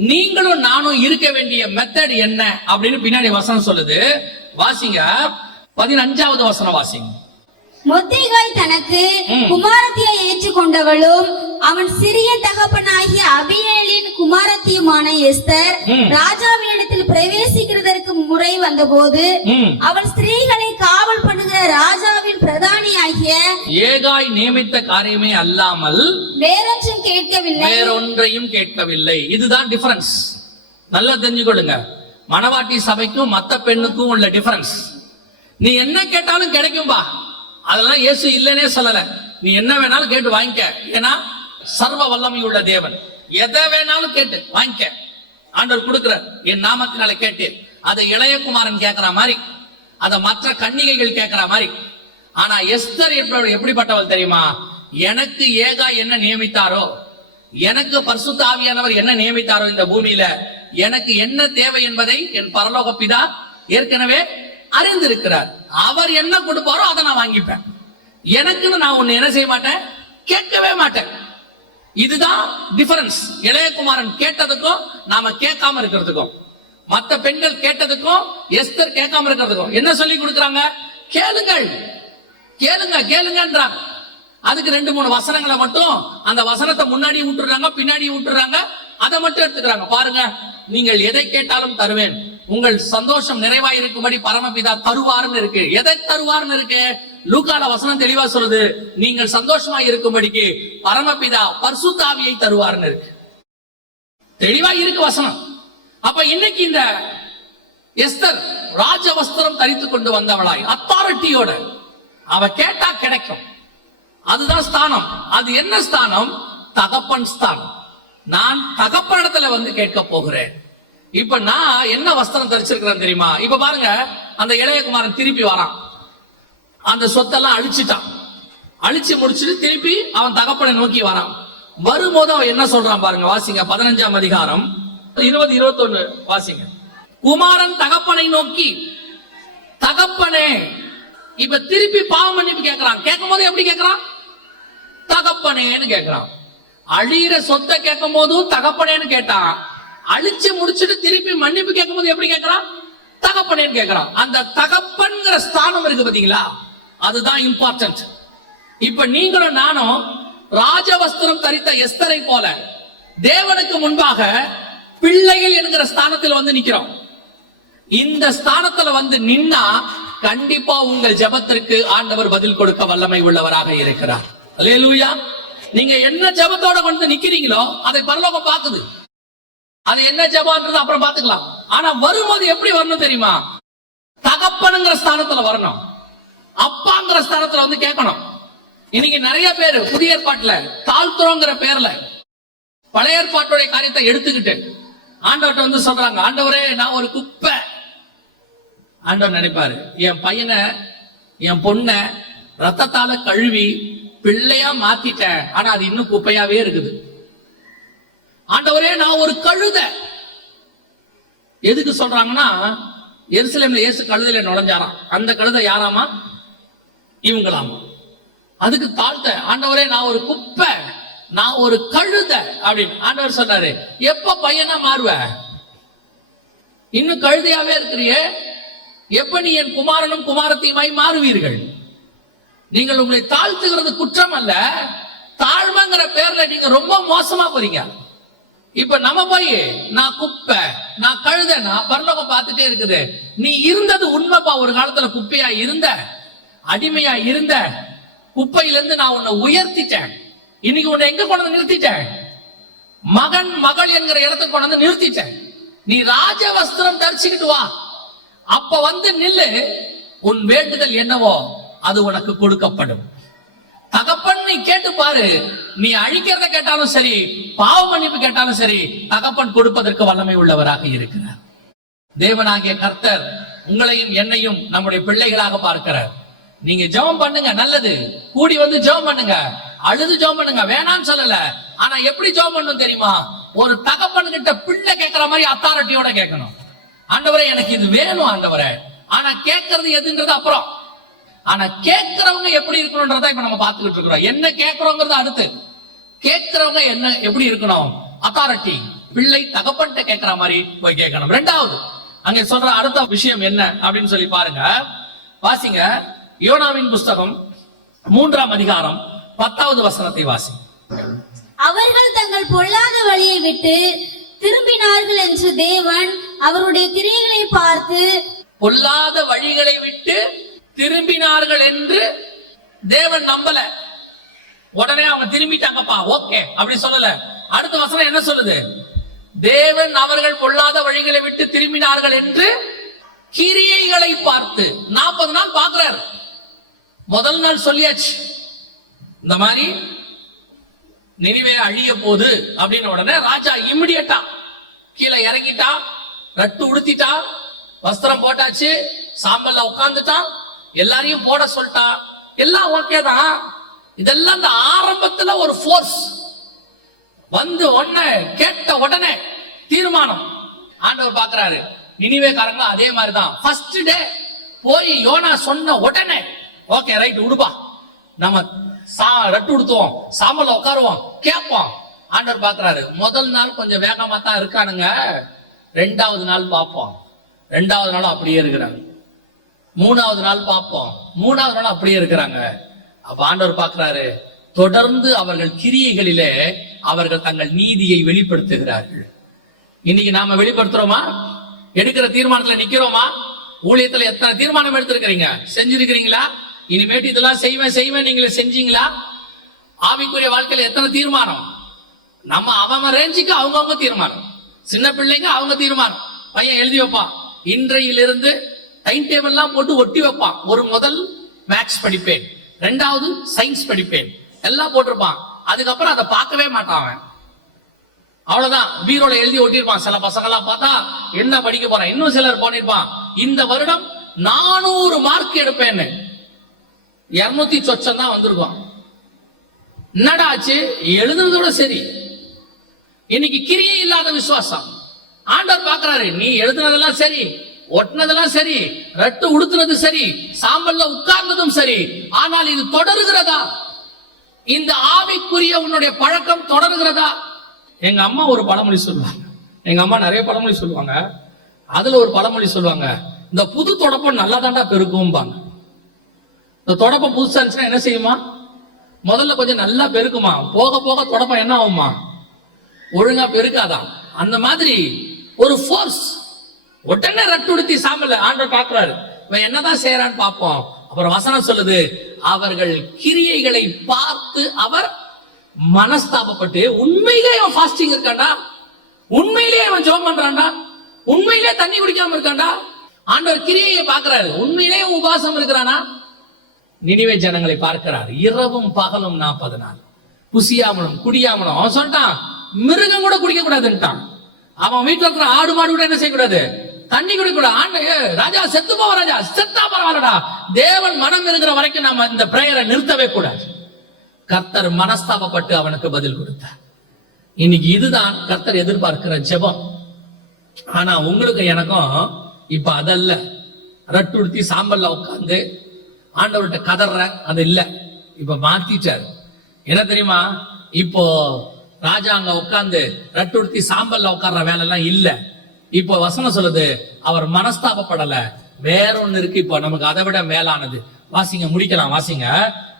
நீங்களும் நானும் இருக்க வேண்டிய மெத்தட் என்ன அப்படின்னு பின்னாடி வசனம் சொல்லுது. வாசிங்க, 15வது வசனம் வாசிங்க. மொர்தெகாய் தனக்கு குமாரத்தியை ஏற்றுக்கொண்டவளும் அவன் சிறிய தகப்பனாகிய அபியேலின் குமாரத்தியுமான எஸ்தர் ராஜாவினிடத்தில் பிரவேசிக்கிறதற்கு முறை வந்தபோது அவள் ஸ்திரீகளை காவல் பண்ணுகிற ராஜாவின் பிரதானியாகிய ஏகாய் நியமித்த காரியமே அல்லாமல் வேறொன்றையும் கேட்கவில்லை. இதுதான் டிஃபரன்ஸ். நல்லா தெரிஞ்சுக்கொள்ளுங்க. மணவாட்டி சபைக்கும் மத்த பெண்ணுக்கும் உள்ள டிஃபரன்ஸ். நீ என்ன கேட்டாலும் கிடைக்கும்பா, அதெல்லாம் இயேசு இல்லைன்னே சொல்லல. நீ என்ன வேணாலும் கேட்டு வாங்கிக்க. ஏன்னா சர்வ வல்லமை உள்ள தேவன். எதை வேணாலும் கேட்டு வாங்கிக்க, ஆண்டவர் கொடுக்கிறார். என் நாமத்தினால கேட்டு அதை இளையகுமாரன் கேட்கிற மாதிரி, அதை மற்ற கன்னிகைகள் கேட்கிற மாதிரி. ஆனா எஸ்தர் எப்படிப்பட்டவள் தெரியுமா? எனக்கு ஏகா என்ன நியமித்தாரோ, எனக்கு பரிசுத்த ஆவியானவர் என்ன நியமித்தாரோ இந்த பூமியில, எனக்கு என்ன தேவை என்பதை என் பரலோக பிதா ஏற்கனவே அறிந்திருக்கிறார். அவர் என்ன கொடுப்பாரோ அதை நான் வாங்கிப்பேன். எனக்குன்னு நான் ஒண்ணு என்ன செய்ய மாட்டேன், கேட்கவே மாட்டேன். இதுதான் டிஃபரன்ஸ். இளையகுமாரன் கேட்டதுக்கும் நாம கேட்காம இருக்கிறதுக்கும், மத்த பெண்கள் கேட்டதுக்கும் எஸ்தர் கேட்காம இருக்கிறதுக்கும் என்ன சொல்லி கொடுக்கறாங்க? கேளுங்கள், கேளுங்க, கேளுங்கன்றாங்க. அதுக்கு 2-3 வசனங்களை மட்டும், அந்த வசனத்தை முன்னாடி விட்டுறாங்க, பின்னாடி விட்டுறாங்க, அதை மட்டும் எடுத்துக்கிறாங்க. பாருங்க, நீங்கள் எதை கேட்டாலும் தருவேன், உங்கள் சந்தோஷம் நிறைவாயிருக்கும்படி பரமபிதா தருவார்னு இருக்கு. எதை தருவார்னு இருக்கு? லூக்கால வசனம் தெளிவா சொல்லுது, நீங்கள் சந்தோஷமா இருக்கும்படிக்கு பரமபிதா பரிசுத்த ஆவியை தருவார்னு இருக்கு. தெளிவா இருக்கு வசனம். அப்ப இன்னைக்கு இந்த எஸ்தர் ராஜ வஸ்திரம் தரித்து கொண்டு வந்தவளாய் அத்தாரிட்டியோட அவ கேட்டா கிடைக்கும். அதுதான் ஸ்தானம். அது என்ன ஸ்தானம்? தகப்பன் ஸ்தானம். நான் தகப்பனிடத்துல வந்து கேட்க போகிறேன். இப்ப நான் என்ன வஸ்திரம் தரிச்சிருக்கிறேன் தெரியுமா? இப்ப பாருங்க, அந்த இளையகுமாரன் திருப்பி வரான். அந்த சொத்தெல்லாம் அழிச்சிட்டான். அழிச்சு முடிச்சுட்டு திருப்பி அவன் தகப்பனை நோக்கி வரான். வரும்போது அவன் என்ன சொல்றான் பாருங்க, வாசிங்க. 15ஆம் அதிகாரம் 20-21 வாசிங்க. குமாரன் தகப்பனை நோக்கி, தகப்பனே. இப்ப திருப்பி பாவ மன்னிப்பு கேட்கிறான். கேட்கும் போது எப்படி கேட்கிறான்? தகப்பனேன்னு கேட்கிறான். அழியிற சொத்தை கேட்கும் போதும் தகப்பனேன்னு கேட்டான். அழிச்சு முடிச்சுட்டு திருப்பி மன்னிப்பு கேட்கும் போது எப்படி கேட்கிறான்? தகப்பனேன்னு கேட்கிறான். அந்த தகப்பன்கிற ஸ்தானம் இருக்கு பாத்தீங்களா, அதுதான் இம்பார்ட்டன்ட். இப்ப நீங்களும் நானும் ராஜவஸ்திரம் தரித்த எஸ்தரை போல தேவனுக்கு முன்பாக பிள்ளைகள் என்கிற ஸ்தானத்தில் வந்து நிக்கிறோம். இந்த ஸ்தானத்துல வந்து நின்னா கண்டிப்பா உங்கள் ஜெபத்திற்கு ஆண்டவர் பதில் கொடுக்க வல்லமை உள்ளவராக இருக்கிறார். அல்லேலூயா. நீங்க என்ன ஜெபத்தோட வந்து நிக்கிறீங்களோ அதை பரலோகம் பாக்குது. அது என்ன ஜெபம்ன்றது அப்புறம் பாத்துக்கலாம். ஆனா வரும்போது எப்படி வரணும் தெரியுமா? தகப்பனுங்கிற ஸ்தானத்துல வரணும், அப்பாங்கிற ஸ்தானத்துல வந்து கேட்கணும். இன்னைக்கு நிறைய பேர் புதிய ஏற்பாட்டுல தாழ்த்துறோங்கிற பேர்ல பழைய ஏற்பாட்டுடைய காரியத்தை எடுத்துக்கிட்டு ஆண்டவர்கிட்ட வந்து சொல்றாங்க, ஆண்டவரே நான் ஒரு குப்பை. ஆண்டவர் நினைப்பாரு, என் பையனை என் பொண்ணை ரத்தத்தால கழுவி பிள்ளையா மாத்திட்டேன், ஆனா அது இன்னும் குப்பையாவே இருக்குது. ஆண்டவரே நான் ஒரு கழுத. எதுக்கு சொல்றாங்கன்னா, எருசலேம்ல இயேசு கழுதையில நுழைஞ்சாராம். அந்த கழுதை யாராமா? இவங்களாமா. அதுக்கு தாழ்த்த, ஆண்டவரே நான் ஒரு குப்பை, நான் ஒரு கழுத அப்படின்னு ஆண்டவர் சொன்னாரு. எப்ப பையனா மாறுவ? இன்னும் கழுதையாவே இருக்கிறியே, எப்ப நீ என் குமாரனும் குமாரத்தையுமாய் மாறுவீர்கள்? நீங்கள் உங்களை தாழ்த்துகிறது குற்றம் அல்ல, தாழ்மைங்கிற பேர்ல நீங்க ரொம்ப மோசமா போறீங்க. இப்ப நம்ம போய் நான் குப்பை, நான் கழுதனா பரலோகம் பார்த்துட்டே இருக்குது. நீ இருந்தது உண்மைப்பா, ஒரு காலத்துல குப்பையா இருந்த, அடிமையா இருந்த, குப்பையிலிருந்து நான் உன்னை உயர்த்திட்டேன். இன்னைக்கு உன்னை எங்க கொண்டு வந்து நிறுத்திட்டேன்? மகன் மகள் என்கிற இடத்துக்கு கொண்டு வந்து நிறுத்திட்டேன். நீ ராஜ வஸ்திரம் தரிச்சுக்கிட்டு வா, அப்ப வந்து நில்லு. உன் வேண்டுதல் என்னவோ அது உனக்கு கொடுக்கப்படும். தகப்பன் நீ கேட்டு பாரு, நீ அழிக்கிறத கேட்டாலும் சரி, பாவ மன்னிப்பு கேட்டாலும் சரி, தகப்பன் கொடுப்பதற்கு வல்லமை உள்ளவராக இருக்கிறார். தேவனாகிய கர்த்தர் உங்களையும் என்னையும் நம்முடைய பிள்ளைகளாக பார்க்கிறார். நீங்க ஜெபம் பண்ணுங்க, நல்லது. கூடி வந்து ஜெபம் பண்ணுங்க, அழுது ஜெபம் பண்ணுங்க, வேணாம்னு சொல்லல. ஆனா எப்படி ஜெபம் பண்ணணும் தெரியுமா? ஒரு தகப்பன் கிட்ட பிள்ளை கேட்கிற மாதிரி அத்தாரிட்டியோட கேட்கணும். ஆண்டவரே எனக்கு இது வேணும் ஆண்டவரே. ஆனா கேட்கறது எதுன்றது அப்புறம். ஆனா கேட்கிறவங்க எப்படி இருக்கணும்ன்றத இப்ப நம்ம பார்த்துக்கிட்டு இருக்கிறோம். என்ன கேட்கிறோங்கிறது அடுத்து. கேட்கிறவங்க என்ன எப்படி இருக்கணும்? அத்தாரிட்டி. பிள்ளை தகப்பன்ட்ட கேட்கிற மாதிரி போய் கேட்கணும். ரெண்டாவது அங்க சொல்ற அடுத்த விஷயம் என்ன அப்படின்னு சொல்லி பாருங்க, வாசிங்க. யோனாவின் புஸ்தகம் 3ஆம் அதிகாரம் 10வது வசனத்தை வாசி. அவர்கள் தங்கள் பொல்லாத வழியை விட்டு திரும்பினார்கள் என்று தேவன் அவருடைய கிரியைகளை பார்த்து, பொல்லாத வழிகளை விட்டு திரும்பினார்கள் என்று தேவன் நம்பல. உடனே அவங்க திரும்பிட்டாங்கப்பா, ஓகே அப்படி சொல்லல. அடுத்த வசனம் என்ன சொல்லுது? தேவன் அவர்கள் பொல்லாத வழிகளை விட்டு திரும்பினார்கள் என்று கிரியைகளை பார்த்து 40 நாள் பார்க்கிறார். முதல் நாள் சொல்லியாச்சு, இந்த மாதிரி நினிவே அழிய போது அப்படின்னு. உடனே ராஜா இமிடியட்டா கீழே இறங்கிட்டா, ரட்டு உடுத்திட்டா, வஸ்திரம் போட்டாச்சு, சாம்பல்ல உட்கார்ந்துட்டான், எல்லாரையும் போட சொல்லிட்டா. எல்லாம் ஓகே தான். இதெல்லாம் இந்த ஆரம்பத்துல ஒரு ஃபோர்ஸ் வந்து உடனே கேட்ட உடனே தீர்மானம். ஆண்டவர் பாக்குறாரு, நினிவேக்காரங்க அதே மாதிரிதான். ஃபர்ஸ்ட் டே போய் யோனா சொன்ன உடனே ஓகே ரைட் உடுப்பா, நம்ம ரட்டு உடுத்துவோம், சாம்பல்ல உட்காருவோம், கேட்போம். ஆண்டவர் பாக்குறாரு, முதல் நாள் கொஞ்சம் வேகமா தான் இருக்கானுங்க, 2வது நாள் பார்ப்போம். 2வது நாள் அப்படியே இருக்கிறாங்க. 3வது நாள் பார்ப்போம், 3வது நாள் அப்படியே இருக்கிறாங்க. அப்ப ஆண்டவர் பார்க்கிறாரு, தொடர்ந்து அவர்கள் கிரியைகளிலே அவர்கள் தங்கள் நீதியை வெளிப்படுத்துகிறார்கள். இன்னைக்கு நாம வெளிப்படுத்துறோமா? எடுக்கிற தீர்மானத்துல நிக்கிறோமா? ஊழியத்துல எத்தனை தீர்மானம் எடுத்திருக்கிறீங்க? செஞ்சிருக்கிறீங்களா? இனிமேட்டு இதெல்லாம் செய்வேன் நீங்களே செஞ்சீங்களா? ஆவிக்குரிய வாழ்க்கையில எத்தனை தீர்மானம்? நம்ம அவன் ரேஞ்சுக்கு அவங்கவுங்க தீர்மானம். சின்ன பிள்ளைங்க அவங்க தீர்மானம். பையன் எழுதி வைப்பான், இன்றையிலிருந்து டைம் டேபிள் எல்லாம் போட்டு ஒட்டி வைப்பான். ஒரு முதல் மேக்ஸ் படிப்பேன், 2வது சயின்ஸ் படிப்பேன், எல்லாம் போட்டிருப்பான். அதுக்கப்புறம் அதை பார்க்கவே மாட்டான் அவன். அவ்வளவுதான், பீரோல எழுதி ஒட்டியிருப்பான். சில பசங்க எல்லாம் பார்த்தா என்ன படிக்க போறான். இன்னும் சிலர் பண்ணிருப்பான், இந்த வருடம் 400 மார்க் எடுப்பேன்னு. 200 சொச்சம் தான் வந்திருக்கும். என்னடா ஆச்சு? எழுதுனதோட சரி. இன்னைக்கு கிரியை இல்லாத விசுவாசம். ஆண்டவர் பார்க்கிறாரு, நீ எழுதுனதெல்லாம் சரி, ஒட்டினதெல்லாம் சரி, ரட்டு உடுத்துனது சரி, சாம்பல்ல உட்கார்ந்ததும் சரி, ஆனால் இது தொடருகிறதா? இந்த ஆவிக்குரிய உன்னுடைய பழக்கம் தொடருகிறதா? எங்க அம்மா ஒரு பழமொழி சொல்லுவாங்க. எங்க அம்மா நிறைய பழமொழி சொல்லுவாங்க. அதுல ஒரு பழமொழி சொல்லுவாங்க, இந்த புது தொடப்பம் நல்லா தாண்டா பெருக்கும்பாங்க. இந்த தொடப்பம் புதுசா இருந்துச்சுன்னா என்ன செய்யுமா? முதல்ல கொஞ்சம் நல்லா பெருக்குமா, போக போக தொடப்பம் என்ன ஆகுமா? ஒழுங்கா பெருக்காதான். அந்த மாதிரி ஒரு ஃபோர்ஸ். உடனே ரட்டுடுத்தி சாம்பல ஆண்டவர் பார்க்கிறாரு, இவன் என்னதான் செய்யறான்னு பார்ப்போம். அப்புறம் வசனம் சொல்லுது, அவர்கள் கிரியைகளை பார்த்து அவர் மனஸ்தாபப்பட்டு, உண்மையிலே அவன் ஃபாஸ்டிங் இருக்காண்டா, உண்மையிலே அவன் ஜெபம் பண்றான்டா, உண்மையிலே தண்ணி குடிக்காம இருக்காண்டா. ஆண்டவர் கிரியையை பார்க்கிறாரு, உண்மையிலே உபவாசம் இருக்கிறானா? நினிவே ஜனங்களை பார்க்கிறார், இரவும் பகலும் 40 நாள் புசியாமலும் குடியாமலும். அவன் சொல்லிட்டான், மிருகம் கூட குடிக்க கூடாதுன்ட்டான். அவன் வீட்டுல இருக்கிற ஆடு மாடு கூட என்ன செய்யக்கூடாது? தண்ணி குடிக்க கூடாது. ராஜா செத்து போவ, ராஜா செத்தா பரவாயில்லடா, தேவன் மனம் இருக்கிற வரைக்கும் நம்ம இந்த பிரேயரை நிறுத்தவே கூடாது. கர்த்தர் மனஸ்தாபப்பட்டு அவனுக்கு பதில் கொடுத்தார். இன்னைக்கு இதுதான் கர்த்தர் எதிர்பார்க்கிற ஜெபம். ஆனா உங்களுக்கு எனக்கும் இப்ப அதல்ல. ரட்டுடுத்தி சாம்பல்ல உட்கார்ந்து ஆண்டவர்கிட்ட கதற அது இல்ல. இப்ப மாத்திட்டார். என்ன தெரியுமா, இப்போ ராஜா அங்க உட்கார்ந்து ரட்டுடுத்தி சாம்பல்ல உட்கார்ற வேலை எல்லாம் இல்ல. இப்போ வசனம் சொல்லுது அவர் மனஸ்தாபப்படல, வேற ஒண்ணு இருக்கு இப்போ நமக்கு அதை விட மேலானது. வாசிங்க, முடிக்கலாம், வாசிங்க.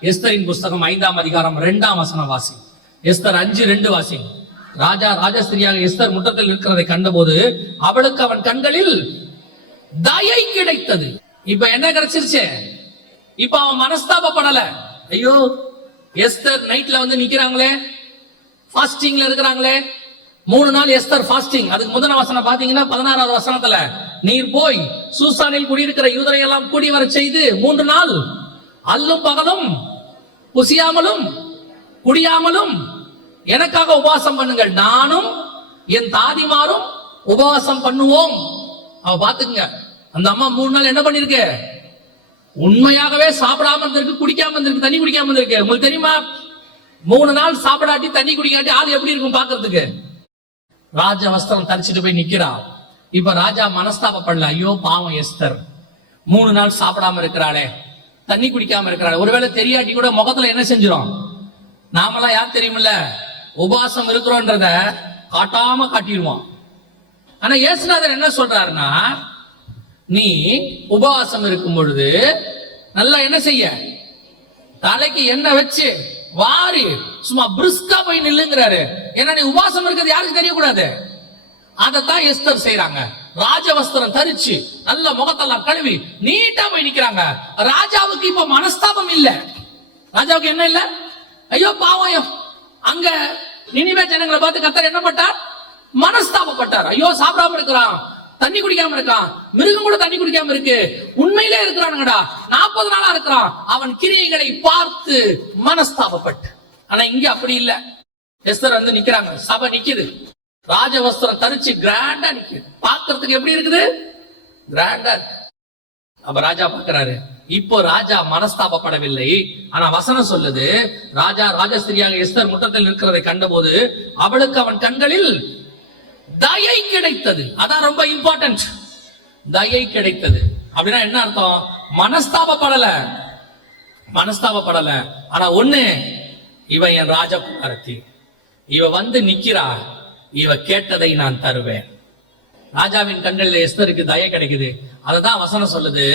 எஸ்தரின் புஸ்தகம் 5ஆம் அதிகாரம் 2ஆம் வசனம் வாசிங்க. எஸ்தர் 5:2 வாசிங்க. ராஜா ராஜஸ்திரியாக எஸ்தர் முற்றத்தில் இருக்கிறதை கண்டபோது அவளுக்கு அவன் கண்களில் தயை கிடைத்தது. இப்ப என்ன கிடைச்சிருச்சு? இப்ப அவன் மனஸ்தாபப்படல. ஐயோ, எஸ்தர் நைட்ல வந்து நிக்கிறாங்களே, ஃபாஸ்டிங்ல இருக்கிறாங்களே. 3 நாள் எஸ்தர் ஃபாஸ்டிங். அதுக்கு முதல் வசனம் பாத்தீங்கன்னா 16வது வசனத்துல, நீர் போய் சூசானில் குடியிருக்கிற யூதரை எல்லாம் கூடி வர செய்து 3 நாள் அல்லும் பகலும் புசியாமலும் குடியாமலும் எனக்காக உபவாசம் பண்ணுங்கள், நானும் என் தாதிமாரும் உபவாசம் பண்ணுவோம். அவ பாத்துங்க, அந்த அம்மா 3 நாள் என்ன பண்ணிருக்கு? உண்மையாகவே சாப்பிடாம இருந்திருக்கு, குடிக்காம இருந்திருக்கு, தண்ணி குடிக்காம இருந்திருக்கு. உங்களுக்கு தெரியுமா, 3 நாள் சாப்பிடாட்டி தண்ணி குடிக்காட்டி ஆள் எப்படி இருக்கும் பாக்குறதுக்கு? ராஜ வஸ்திரம் தரிச்சிட்டு போய் நிக்கிறான். இப்ப ராஜா மனஸ்தாபப்படல. ஐயோ பாவம் எஸ்தர் 3 நாள் சாப்பிடாம இருக்கிறாளே, தண்ணி குடிக்காம இருக்கிறாளே. ஒருவேளை தெரியாட்டி கூட முகத்துல என்ன செஞ்சிடும்? நாமெல்லாம் யார் தெரியுமில்ல, உபவாசம் இருக்கிறோன்றத காட்டாம காட்டிடுவோம். ஆனா இயேசுநாதர் என்ன சொல்றாருன்னா, நீ உபவாசம் இருக்கும் பொழுது நல்லா என்ன செய்ய, தலைக்கு எண்ணெய் வச்சு வாரி சும்மா பிரிஸ்கா போய் நில்லுங்கிறாரு. ஏன்னா நீ உபவாசம் இருக்கிறது யாருக்கு தெரியக்கூடாது. அதத்தான் எஸ்தர் செய்யறாங்க. ராஜவஸ்திரம் தரிச்சு நல்ல முகத்தெல்லாம் கழுவி நீட்டா போய் நிக்கிறாங்க. ராஜாவுக்கு இப்ப மனஸ்தாபம் இல்ல. ராஜாவுக்கு என்ன இல்ல? ஐயோ பாவம், அங்க நினிவே ஜனங்களை பார்த்து கர்த்தர் என்ன பட்டார்? மனஸ்தாபப்பட்டார். ஐயோ சாப்பிடாம இருக்கிறான், தண்ணி குடிக்காம இருக்கான், மிருகம் கூட தண்ணி குடிக்காம இருக்கு, உண்மையிலே இருக்கிறானுங்கடா, 40 நாளா இருக்கிறான். அவன் கிரியைகளை பார்த்து மனஸ்தாபப்பட்டு. ஆனா இங்க அப்படி இல்ல. எஸ்தர் வந்து நிக்கிறாங்க, சபை நிக்குது, ராஜவஸ்திரம் தரிச்சு கிராண்டா நிக்குது. பாக்குறதுக்கு எப்படி இருக்குது? கிராண்டா இருக்கு. அப்ப ராஜா பாக்குறாரு. இப்போ ராஜா மனஸ்தாபப்படவில்லை. ஆனா வசனம் சொல்லுது, ராஜா ராஜஸ்திரியாக எஸ்தர் முற்றத்தில் இருக்கிறதை கண்டபோது அவளுக்கு அவன் கண்களில் தயை கிடைத்தது. அதான் ரொம்ப இம்பார்ட்டன்ட். தயை கிடைத்தது அப்படின்னா என்ன அர்த்தம்? மனஸ்தாபப்படல, மனஸ்தாபப்படல. ஆனா ஒண்ணு, இவ என் ராஜகுமாரத்தி, இவ வந்து நிக்கிறா, இவ கேட்டதை நான் தருவேன். ராஜாவின் கண்களில் எஸ்தருக்கு தயை கிடைக்குது. அததான் வசனம் சொல்லுது.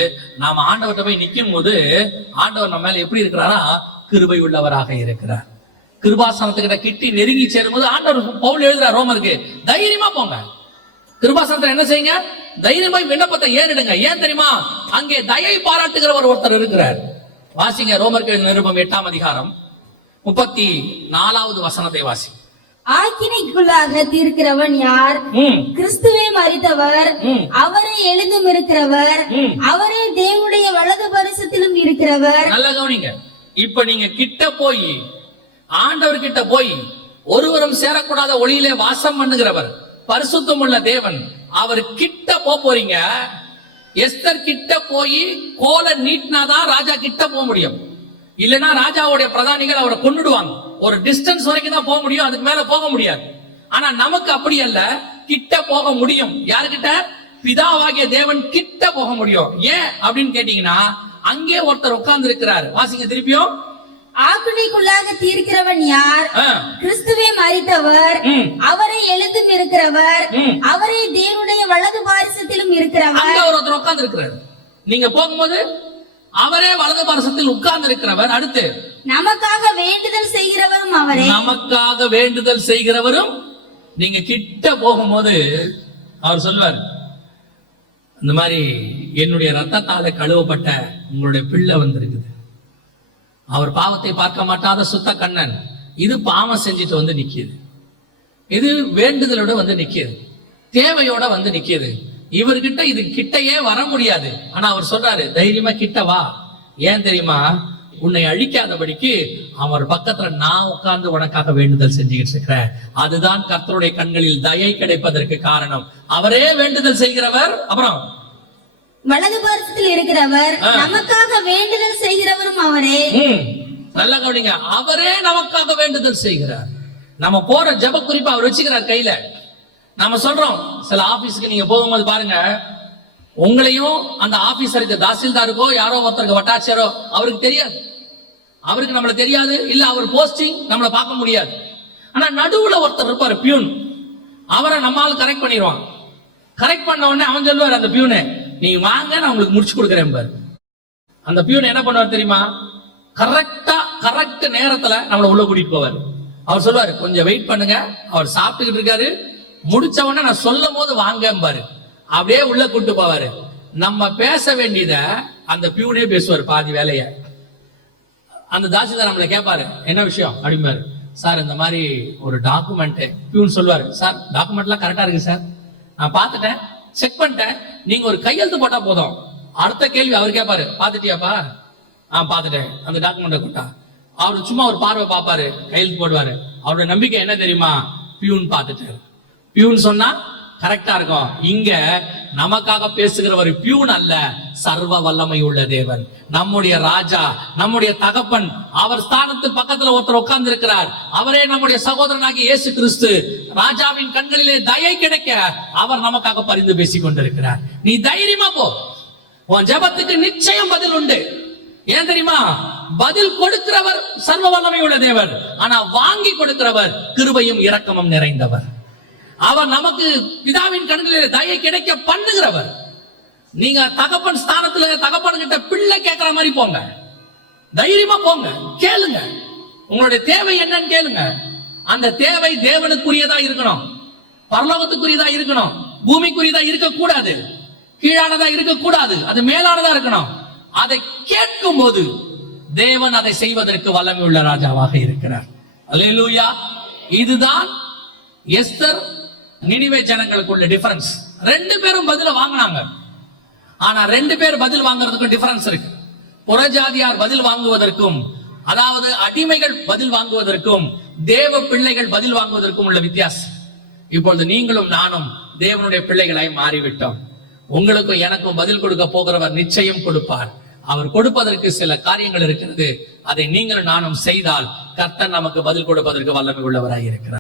நாம ஆண்டவர்கிட்ட போய் நிக்கும் போது ஆண்டவர் நம்ம மேல எப்படி இருக்கிறாரா? கிருபை உள்ளவராக இருக்கிறார். கிருபாசனத்துக்கிட்ட கிட்டி நெருங்கி சேரும் போது ஆண்டவர் பவுல் எழுதுறார் ரோமருக்கு, தைரியமா போங்க. கிருபாசனத்துல என்ன செய்யுங்க? தைரியமா விண்ணப்பத்தை ஏறிடுங்க. ஏன் தெரியுமா? அங்கே தயை பாராட்டுகிறவர் ஒருத்தர் இருக்கிறார். வாசிங்க, ரோமருக்கு எழுதின நிருபம் 8ஆம் அதிகாரம் 34வது வசனத்தை வாசி. ஆக்கினைக்குள்ளாக தீர்க்கிறவன் யார்? கிறிஸ்துவே மரித்தவர், அவரே எழுந்தும் இருக்கிறவர், அவரே தேவனுடைய வலது பரிசத்திலும் இருக்கிறவர். நல்ல கவனிங்க. இப்ப நீங்க கிட்ட போய், ஆண்டவர் கிட்ட போய், ஒருவரும் சேரக்கூடாத ஒளியிலே வாசம் பண்ணுகிறவர், பரிசுத்தம் உள்ள தேவன், அவர் கிட்ட போறீங்க. எஸ்தர் கிட்ட போய் கோல நீட்டினாதான் ராஜா கிட்ட போக முடியும். இல்லைன்னா ராஜாவுடைய பிரதானிகள் அவரை கொன்னுடுவாங்க. ஒரு டிஸ்டன்ஸ் வரைக்கும் தான் போக முடியும், அதுக்கு மேல போக முடியாது. ஆனா நமக்கு அப்படி அல்ல, கிட்ட போக முடியும். யாருக்கிட்ட? பிதாவாகிய தேவன் கிட்ட போக முடியும். ஏன் அப்படின்னு கேட்டீங்கன்னா, அங்கே ஒருத்தர் உட்கார்ந்து இருக்கிறார். வாசிங்க திருப்பியும். ஆக்கினைக்குள்ளாக தீர்க்கிறவன் யார்? கிறிஸ்துவே மரித்தவர், அவரே எழுந்தும் இருக்கிறவர், அவரே தேவனுடைய வலது பாரிசத்திலும் இருக்கிறவர். அங்க ஒருத்தர் உட்கார்ந்து இருக்கிறார். நீங்க போகும்போது அவரே வலது பாரிசத்தில் உட்கார்ந்து இருக்கிறவர். அடுத்து, நமக்காக வேண்டுதல் செய்கிறவரும் அவரே. நமக்காக வேண்டுதல் செய்கிறவரும். நீங்க கிட்ட போகும்போது அவர் சொல்வார், இந்த மாதிரி என்னுடைய ரத்தத்தால கழுவப்பட்ட உங்களுடைய பிள்ளை வந்திருக்குது. அவர் பாவத்தை பார்க்க மாட்டாத சுத்த கண்ணன். இது பாவம் செஞ்சுட்டு வந்து நிக்கிது. இது வேண்டுதலோட வந்து நிக்கிது, தேவையோட வந்து நிக்கிது. இவர்கிட்ட இது கிட்டையே வர முடியாது. ஆனா அவர் சொல்றாரு, தைரியமா கிட்ட வா. ஏன் தெரியுமா? உன்னை அழிக்காதபடிக்கு அவர் பக்கத்துல நான் உட்கார்ந்து உனக்காக வேண்டுதல் செஞ்சுக்கிட்டு இருக்கிறேன். அதுதான் கர்த்தருடைய கண்களில் தயை கிடைப்பதற்கு காரணம். அவரே வேண்டுதல் செய்கிறவர், அப்புறம் வலது பாரசத்தில் இருக்கிறவர், நமக்காக வேண்டுதல் செய்கிறவரும் அவரே. நல்ல கவனிங்க, அவரே நமக்காக வேண்டுதல் செய்கிறார். நம்ம போற ஜெப குறிப்பா அவர் வச்சுக்கிறார் கையில. நாம சொல்றோம், சில ஆபீஸ்க்கு நீங்க போகும்போது பாருங்க, உங்களையும் அந்த ஆபீசருக்கு, தாசில்தாருக்கோ யாரோ ஒருத்தருக்கு வட்டாட்சியரோ அவருக்கு தெரியாது. அவருக்கு நம்மள தெரியாது, இல்ல அவர் போஸ்டிங் நம்மள பார்க்க முடியாது. ஆனா நடுவுல ஒருத்தர் இருப்பாரு, பியூன். அவரை நம்மால கரெக்ட் பண்ணிடுவான். கரெக்ட் பண்ண உடனே அவன் சொல்லுவார், அந்த பியூனு, நீ வாங்க, நான் உங்களுக்கு முடிச்சு கொடுக்குறேன் பாரு. அந்த பியூன் என்ன பண்ணுவார் தெரியுமா? கரெக்ட் நேரத்துல நம்மள உள்ள கூட்டிட்டு போவார். அவர் சொல்லுவாரு, கொஞ்சம் வெயிட் பண்ணுங்க, அவர் சாப்பிட்டுக்கிட்டு இருக்காரு, முடிச்ச உடனே நான் சொல்லும் போது வாங்க பாரு. அப்படியே உள்ள கூட்டு போவாரு. நம்ம பேச வேண்டியத அந்த பியூனே பேசுவார் பாதி வேலைய. அந்த தாசில்தார் நம்மள கேட்பாரு, என்ன விஷயம் அப்படிம்பாரு. சார் இந்த மாதிரி ஒரு டாக்குமெண்ட். பியூன் சொல்லுவாரு, சார் டாக்குமெண்ட்லாம் கரெக்டா இருக்கு சார், நான் பார்த்துட்டேன், செக் பண்ணிட்டேன், நீங்க ஒரு கையெழுத்து போட்டா போதும். அடுத்த கேள்வி அவர் கேட்பாரு, பாத்துட்டியாப்பா? பாத்துட்டேன். அந்த டாக்குமெண்ட் கொட்டா. அவரு சும்மா ஒரு பார்வை பார்ப்பாரு, கையெழுத்து போடுவாரு. அவரோட நம்பிக்கை என்ன தெரியுமா? பியூன் பார்த்துட்டாரு. பியூன் சொன்னா கரெக்டா இருக்கும். இங்க நமக்காக பேசுகிறவர் பியூன் அல்ல, சர்வ வல்லமை உள்ள தேவன், நம்முடைய ராஜா, நம்முடைய தகப்பன். அவர் ஸ்தானத்தில் பக்கத்துல ஒருத்தர் உட்கார்ந்து இருக்கிறார். அவரே நம்முடைய சகோதரனாகிய இயேசு கிறிஸ்து. ராஜாவின் கண்களிலே தயை கிடைக்க அவர் நமக்காக பரிந்து பேசிக் கொண்டிருக்கிறார். நீ தைரியமா போ, உன் ஜெபத்துக்கு நிச்சயம் பதில் உண்டு. ஏன் தெரியுமா? பதில் கொடுக்கிறவர் சர்வ வல்லமை உள்ள தேவன், ஆனா வாங்கி கொடுக்கிறவர் கிருபையும் இரக்கமும் நிறைந்தவர். அவர் நமக்கு பிதாவின் கண்களில் தயை கிடைக்க பண்ணுகிறவர். நீங்க தகப்பன் ஸ்தானத்துல தகப்பன் கிட்ட பிள்ளை கேட்கிற மாதிரி போங்க, தைரியமா போங்க, கேளுங்க. உங்களுடைய தேவை என்னன்னு கேளுங்க. அந்த தேவை தேவனுக்குரியதா இருக்கணும், பரலோகத்துக்குரியதா இருக்கணும், பூமிக்குரியதா இருக்கக்கூடாது, கீழானதா இருக்கக்கூடாது, அது மேலானதா இருக்கணும். அதை கேட்கும் போது தேவன் அதை செய்வதற்கு வல்லமை உள்ள ராஜாவாக இருக்கிறார். அல்லேலூயா. இதுதான் எஸ்தர் நினிவே ஜனங்களுக்குள்ள டிஃபரன்ஸ். ரெண்டு பேரும் பதில வாங்கினாங்க, ஆனா ரெண்டு பேர் பதில் வாங்குறதுக்கும் டிஃபரன்ஸ் இருக்கு. புறஜாதியார் பதில் வாங்குவதற்கும், அதாவது அடிமைகள் பதில் வாங்குவதற்கும், தேவ பிள்ளைகள் பதில் வாங்குவதற்கும் உள்ள வித்தியாசம். இப்பொழுது நீங்களும் நானும் தேவனுடைய பிள்ளைகளாய் மாறிவிட்டோம். உங்களுக்கும் எனக்கும் பதில் கொடுக்க போகிறவர் நிச்சயம் கொடுப்பார். அவர் கொடுப்பதற்கு சில காரியங்கள் இருக்கிறது. அதை நீங்களும் நானும் செய்தால் கர்த்தர் நமக்கு பதில் கொடுப்பதற்கு வல்லமை உள்ளவராய் இருக்கிறார்.